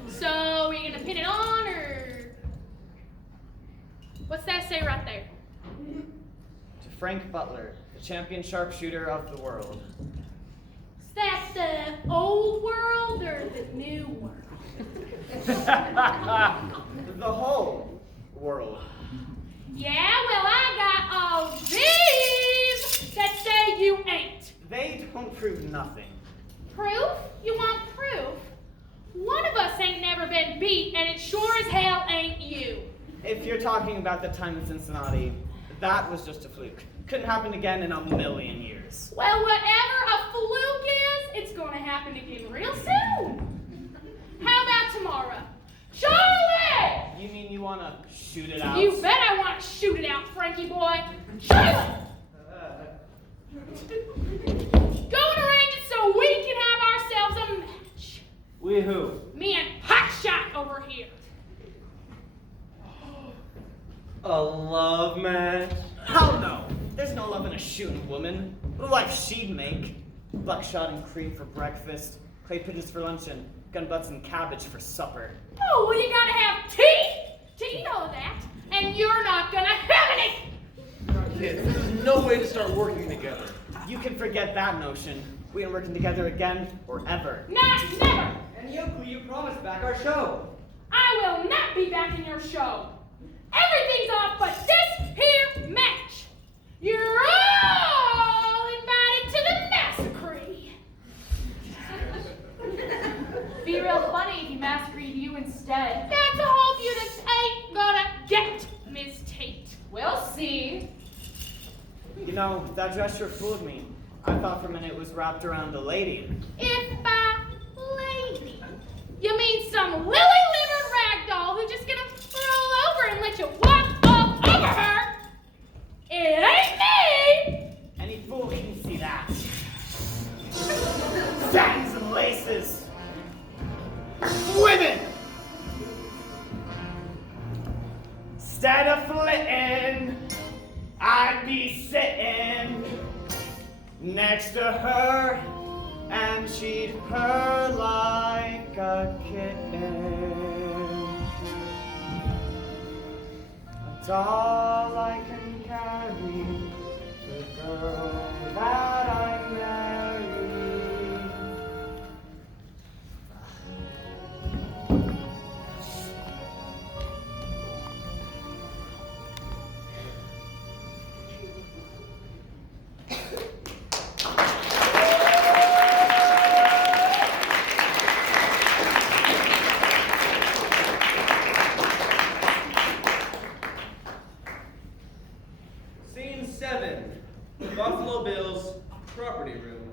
So are you gonna pin it on, or what's that say right there? To Frank Butler, the champion sharpshooter of the world. Is that the old world or the new world? The whole world. Yeah, well I got all these that say you ain't. They don't prove nothing. Proof? You want proof? One of us ain't never been beat, and it sure as hell ain't you. If you're talking about the time in Cincinnati, that was just a fluke. Couldn't happen again in a million years. Well, whatever a fluke is, it's gonna happen again real soon. How about tomorrow? Charlie! You mean you want to shoot it out? You bet I want to shoot it out, Frankie boy. Charlie! Go and arrange it so we can have ourselves a match. We who? Me and Hotshot over here. A love match? Hell no! There's no love in a shooting woman. What life she'd make. Buckshot and cream for breakfast, clay pigeons for lunch, and gun butts and cabbage for supper. Oh, well, you gotta have tea to eat all that, and you're not gonna have any. Kids, there's no way to start working together. You can forget that notion. We ain't working together again or ever. Not never. And you promised back our show. I will not be back in your show. Everything's off but this here match. You're all invited to the massacre. Be real funny if he massacred you instead. That's a hope you just ain't gonna get, Miss Tate. We'll see. You know, that dress sure fooled me. I thought for a minute it was wrapped around a lady. If by lady, you mean some lily-livered ragdoll who's just gonna roll over and let you walk all over her? It ain't me! Any fool can see that. Satins and laces. Women! Instead of flitting, I'd be sitting next to her, and she'd purr like a kitten. That's all I can carry, the girl that I married. Scene 7. Buffalo Bill's property room.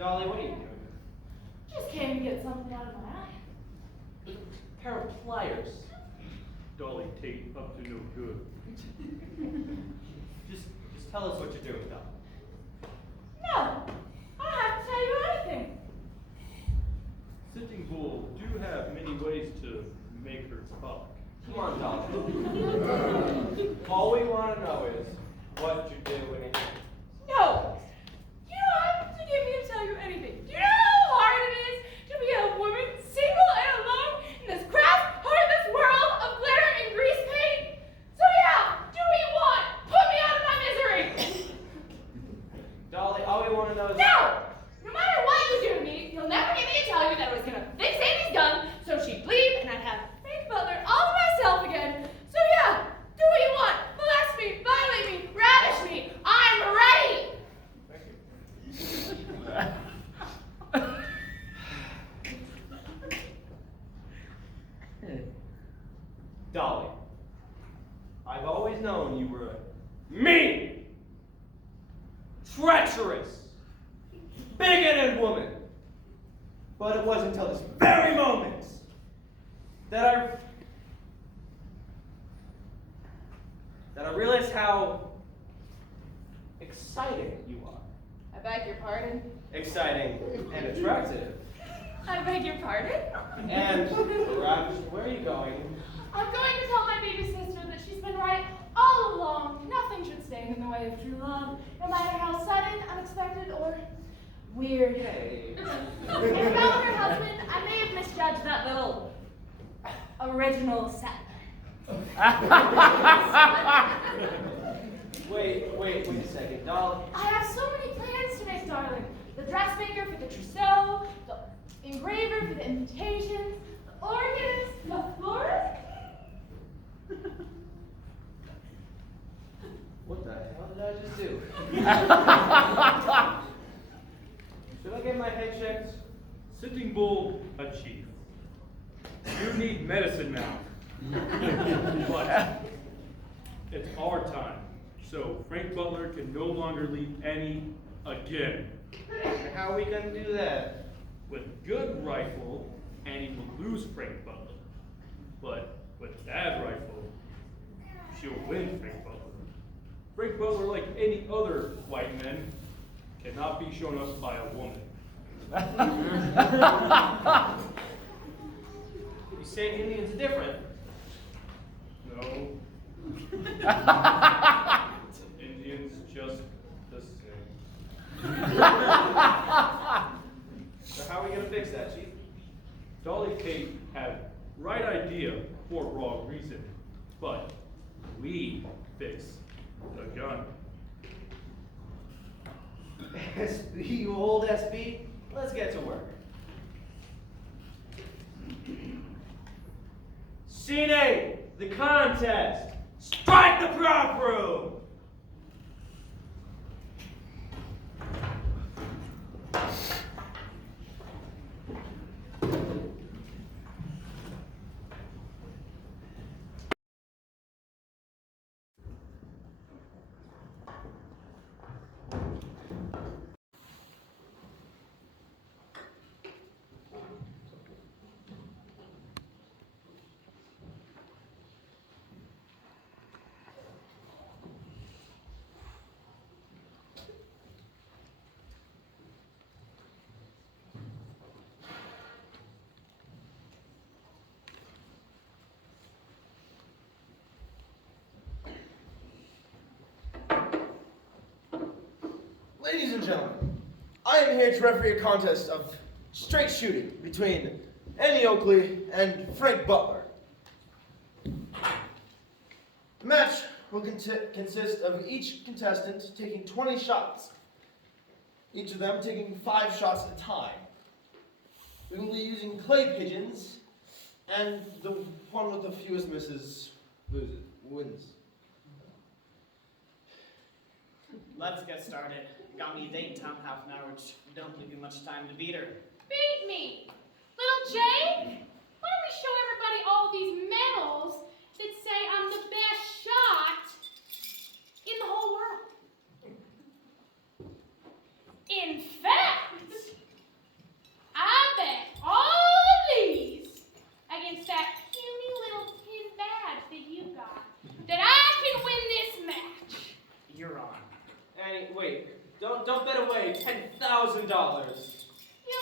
Dolly, what are you doing? Just came to get something out of my eye. With a pair of pliers. Dolly Tate up to no good. Just tell us what you're doing, Dolly. No, I don't have to tell you anything. Sitting Bull do have many ways to make her talk. Come on, Dolly. All we want to know is what you do when it. No, you don't have to get me to tell you anything. Do you know how hard it is to be a woman, single and alone in this crass, heartless world of glitter and grease paint? So yeah, do what you want. Put me out of my misery. Dolly, all we want to know is. No! No matter what you do to me, you'll never get me to tell you that I was gonna fix Amy's gun so she'd leave and I'd have Frank Butler all to myself again. So yeah, do what you want. Molest me, violate me, ravish me. I'm ready! Dolly, I've always known you were a mean, treacherous, bigoted woman. But it wasn't until this very moment that I realized how exciting you are. I beg your pardon? Exciting and attractive. I beg your pardon? And ravished. Where are you going? I'm going to tell my baby sister that she's been right all along. Nothing should stand in the way of true love, no matter how sudden, unexpected, or weird. Hey. And about her husband, I may have misjudged that little original set. Wait a second, Dolly. I have so many plans to make, darling. The dressmaker for the trousseau, the engraver for the invitations, the organist, the florist. What the hell did I just do? Should I get my head checked? Sitting Bull, a chief. You need medicine now. But it's our time. So Frank Butler can no longer lead Annie again. How are we gonna do that? With good rifle, Annie will lose Frank Butler. But with bad rifle, she'll win Frank Butler. Frank Butler, like any other white man, cannot be shown up by a woman. You say Indians are different. No. Indians just the same. So how are we gonna fix that, Chief? Dolly Tate had right idea for wrong reason, but we fix the gun. SB, you old SB, let's get to work. Scene 8, the contest. Strike the prop room. Ladies and gentlemen, I am here to referee a contest of straight shooting between Annie Oakley and Frank Butler. The match will consist of each contestant taking 20 shots, each of them taking 5 shots at a time. We will be using clay pigeons, and the one with the fewest misses wins. Let's get started. Got me a date in town in half an hour, which don't leave you much time to beat her. Beat me! Little Jay, why don't we show everybody all these medals that say I'm the best shot in the whole world? In fact, Annie, wait. Don't bet away $10,000. You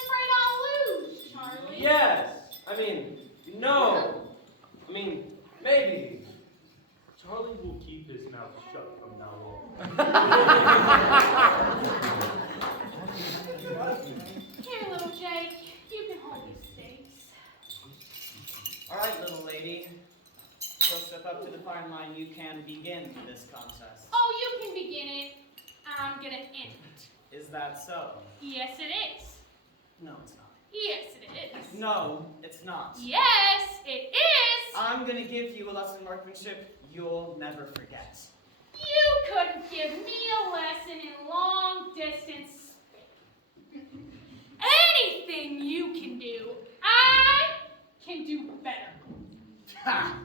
afraid I'll lose, Charlie? Yes. I mean, no. I mean, maybe. Charlie will keep his mouth shut from now on. Here, little Jake. You can hold these stakes. All right, little lady. She'll step up to the fine line. You can begin this contest. Oh, you can begin it. I'm gonna end it. Is that so? Yes, it is. No, it's not. Yes, it is. No, it's not. Yes, it is. I'm gonna give you a lesson in marksmanship you'll never forget. You couldn't give me a lesson in long distance. Anything you can do, I can do better. Ha!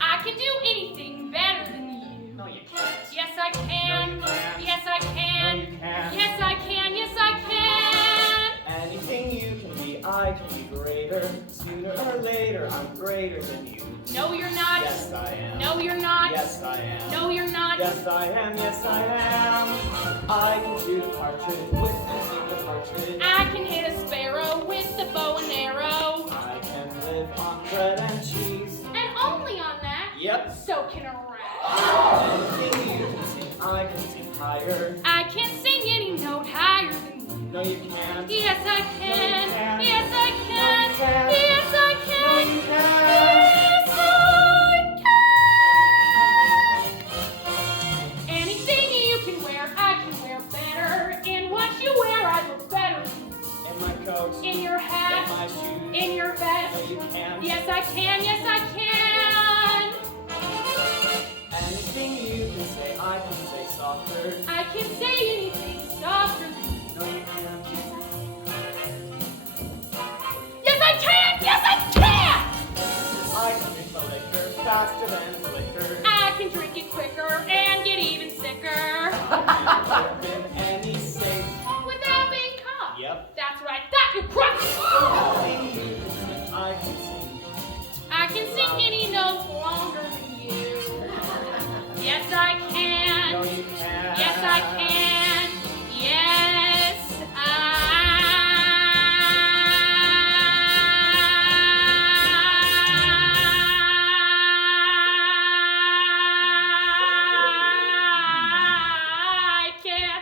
I can do anything better than you. No, you can't. Yes, I can. No, you can't. Yes, I can. No, you can't. Yes, I can. Yes, I can. Anything you can be, I can be greater. Sooner or later, I'm greater than you. No, you're not. Yes, I am. No, you're not. Yes, I am. No, you're not. Yes, I am. Yes, I am. I can shoot a partridge with a single partridge. I can hit a sparrow with a bow and arrow. I can live on bread and cheese. And only on that. Yep. So can a rat. Anything you can sing, I can sing higher. I can't sing any note higher than you. No, you can't. Yes, I can. No, you can't. Yes, I can. No, you can't. Yes, I can. No, you can't. Yes, I can. Anything you can wear, I can wear better. In what you wear, I look better. In my coat. In your hat. In my shoes. In your vest. No, you can't. Yes, I can. Yes, I can. Anything you can say, I can say softer. I can say anything softer than you. No, you can't. Yes, I can. Yes, I can. I can drink the liquor faster than flicker. I can drink it quicker and get even sicker. I can't live in any safe. Without being caught. Yep. That's what I thought, you crook. Anything you can sing, I can sing. I can sing any note longer than you. Yes, I can. No, you can't. Yes, I can. Yes, I can.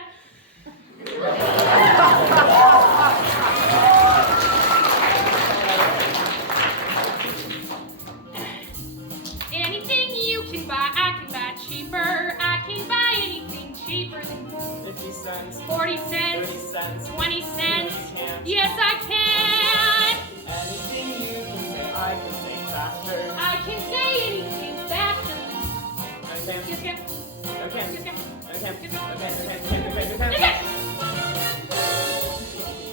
Anything you can buy, I can buy cheaper. I can buy anything cheaper than 50 cents. 40 cents, 30 cents. 20 cents. No, you can't. Yes, I can. Anything you can say, I can say faster. I can say anything faster. No, you can't. Yes, can. No, you can't. Yes, can. No, you can't. Yes, No, can. you can't. No, you can't. No, you can't. No, you Yes, can't. can.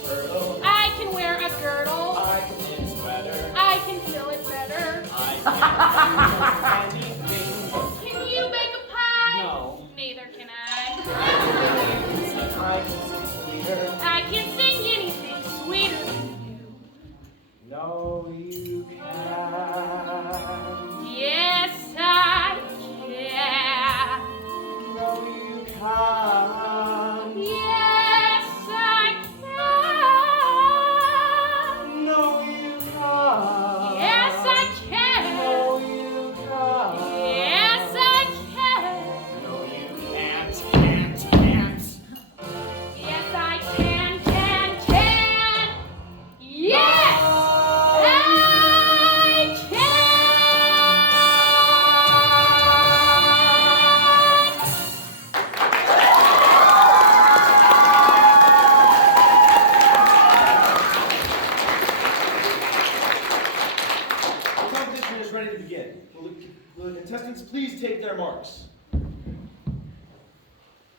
Girdle. I can wear a girdle. I can knit a sweater. I can fill it better. I can do anything. Can you bake a pie? No. Neither can I. Anything you can sing, I can sing sweeter. I can sing anything sweeter than you. No, you can't. Yes, I can. No, you can't. Yes, I can. No, you can't. Yes, I can. No, you can't. Yes, I can. No, you can't. Yes, I can. Yes, I can. The competition is ready to begin. Will the contestants please take their marks?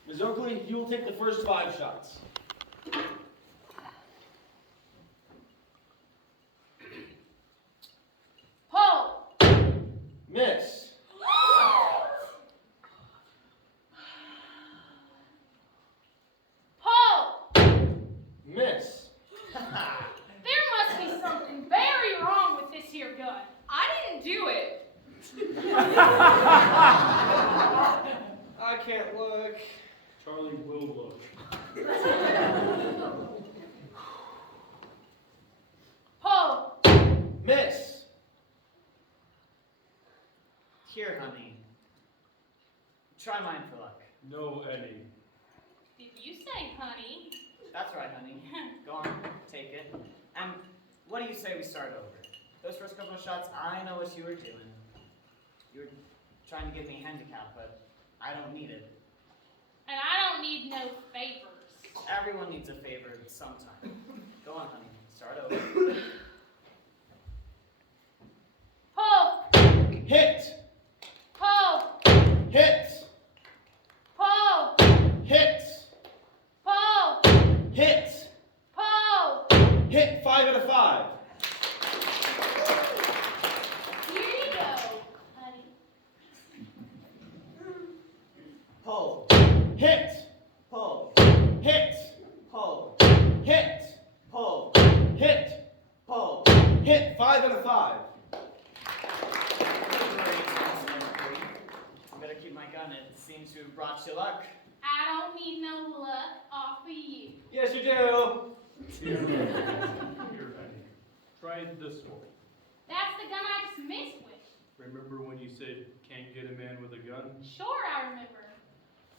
Ms. Oakley, you will take the first 5 shots. Pull. Miss. Pull. Miss. There must be something very wrong with this here gun. I didn't do it. I can't look. Charlie, Try mine for luck. No, Annie. Did you say honey? That's right, honey. Go on, take it. And what do you say we start over? Those first couple of shots, I know what you were doing. You were trying to give me a handicap, but I don't need it. And I don't need no favors. Everyone needs a favor sometime. Go on, honey. Start over. Pull! Hit! Pull! Hit! Pull! Hit! Pull! Hit! Pull! Hit 5 out of 5. Here you go, honey. Pull. Hit! Pull. Hit! Pull. Hit! Pull. Hit! Pull. Hit 5 out of 5. I better keep my gun. It seems to have brought you luck. I don't need no luck off of you. Yes, you do. Here, Annie. Try this one. That's the gun I just missed with. Remember when you said can't get a man with a gun? Sure, I remember.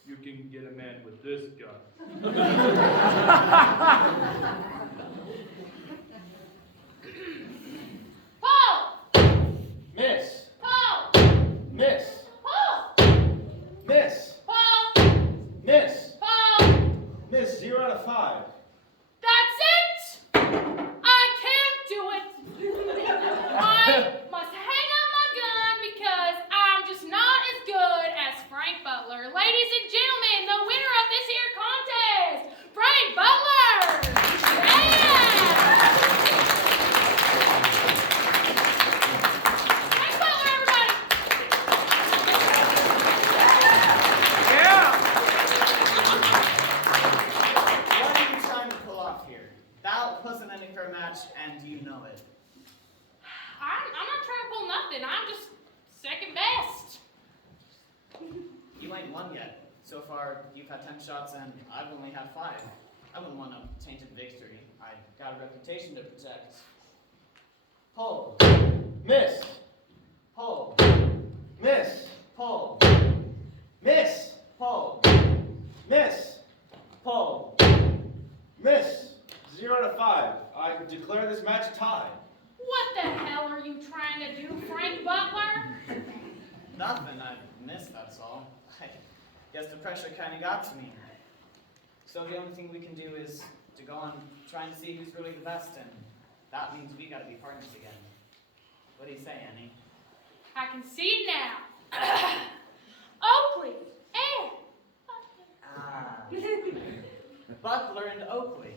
You can get a man with this gun. Pull! Miss! Pull! Miss! Pull! Miss! Pull! Miss! Pull! Miss 0 out of 5. That's it! I can't do it! I must hang up my gun because I'm just not as good as Frank Butler. Ladies and gentlemen, the winner of this here contest, Frank Butler! Yeah! Frank Butler, everybody! What are you trying to pull off here? That wasn't any fair match, and you know it. I'm not trying to pull nothing. I'm just second best. You ain't won yet. So far, you've had 10 shots, and I've only had 5. I wouldn't want a tainted victory. I got a reputation to protect. Pull. Miss! Pull. Miss! Pull. Miss! Pull. Miss! Pull. Miss! 0 out of 5. I declare this match tied. What the hell are you trying to do, Frank Butler? Nothing. I missed, that's all. I guess the pressure kind of got to me. So the only thing we can do is to go on trying to see who's really the best, and that means we gotta be partners again. What do you say, Annie? I can see it now. Oakley and Ah. Butler and Oakley.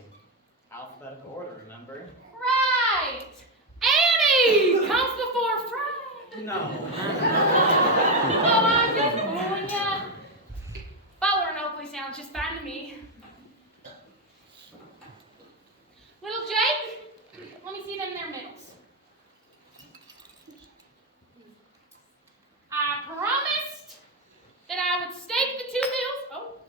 Alphabetical order, remember? right. Annie comes before Frank. No. Oh, I'm just fooling ya. Butler and Oakley sounds just fine to me. Little Jake, let me see them in their middles. I promised that I would stake the 2 bills,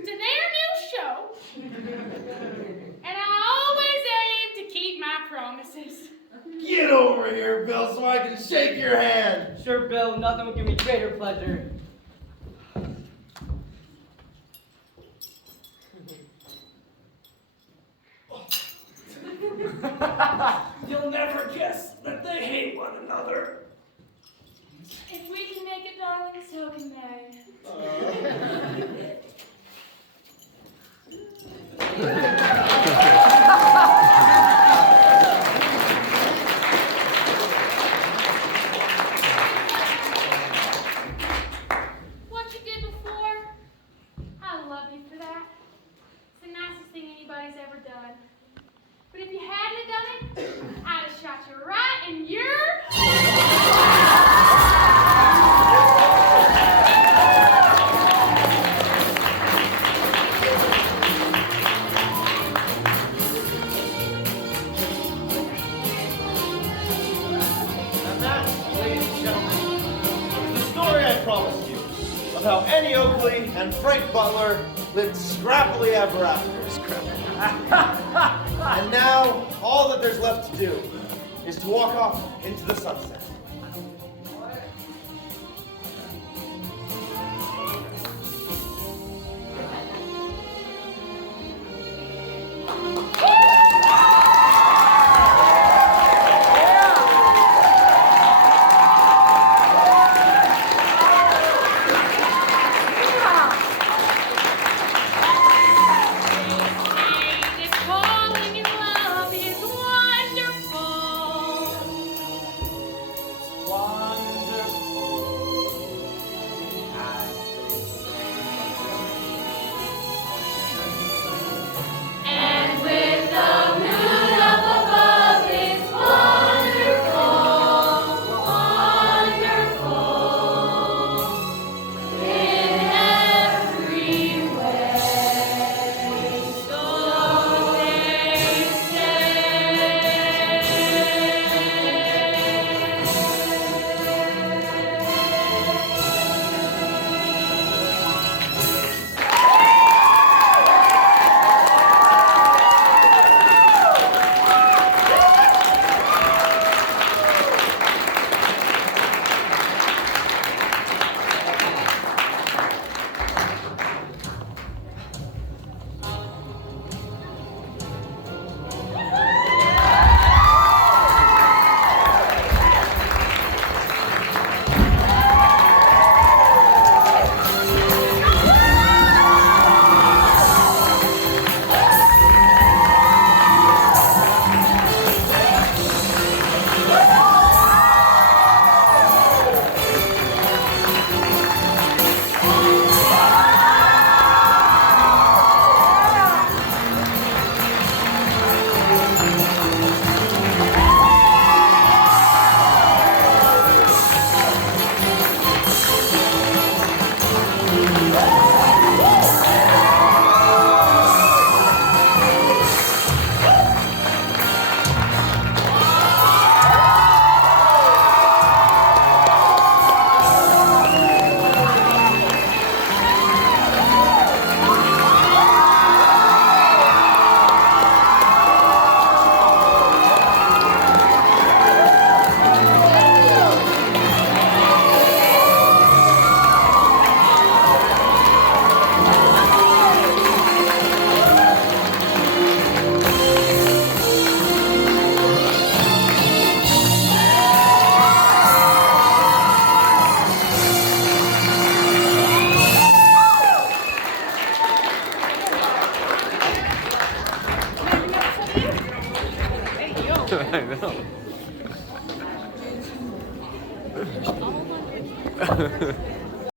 to their new show, and I always aim to keep my promises. Get over here, Bill, so I can shake your hand. Sure, Bill, nothing would give me greater pleasure. You'll never guess that they hate one another. If we can make it, darling, so can they. What you did before, I love you for that. It's the nicest thing anybody's ever done. But if you hadn't done it, I'd have shot you right in your... And that, ladies and gentlemen, is the story I promised you of how Annie Oakley and Frank Butler lived scrappily ever after. And now, all that there's left to do is to walk off into the sunset. This falling in love is wonderful. And with the moon up above, it's wonderful, wonderful in every way. So they I know.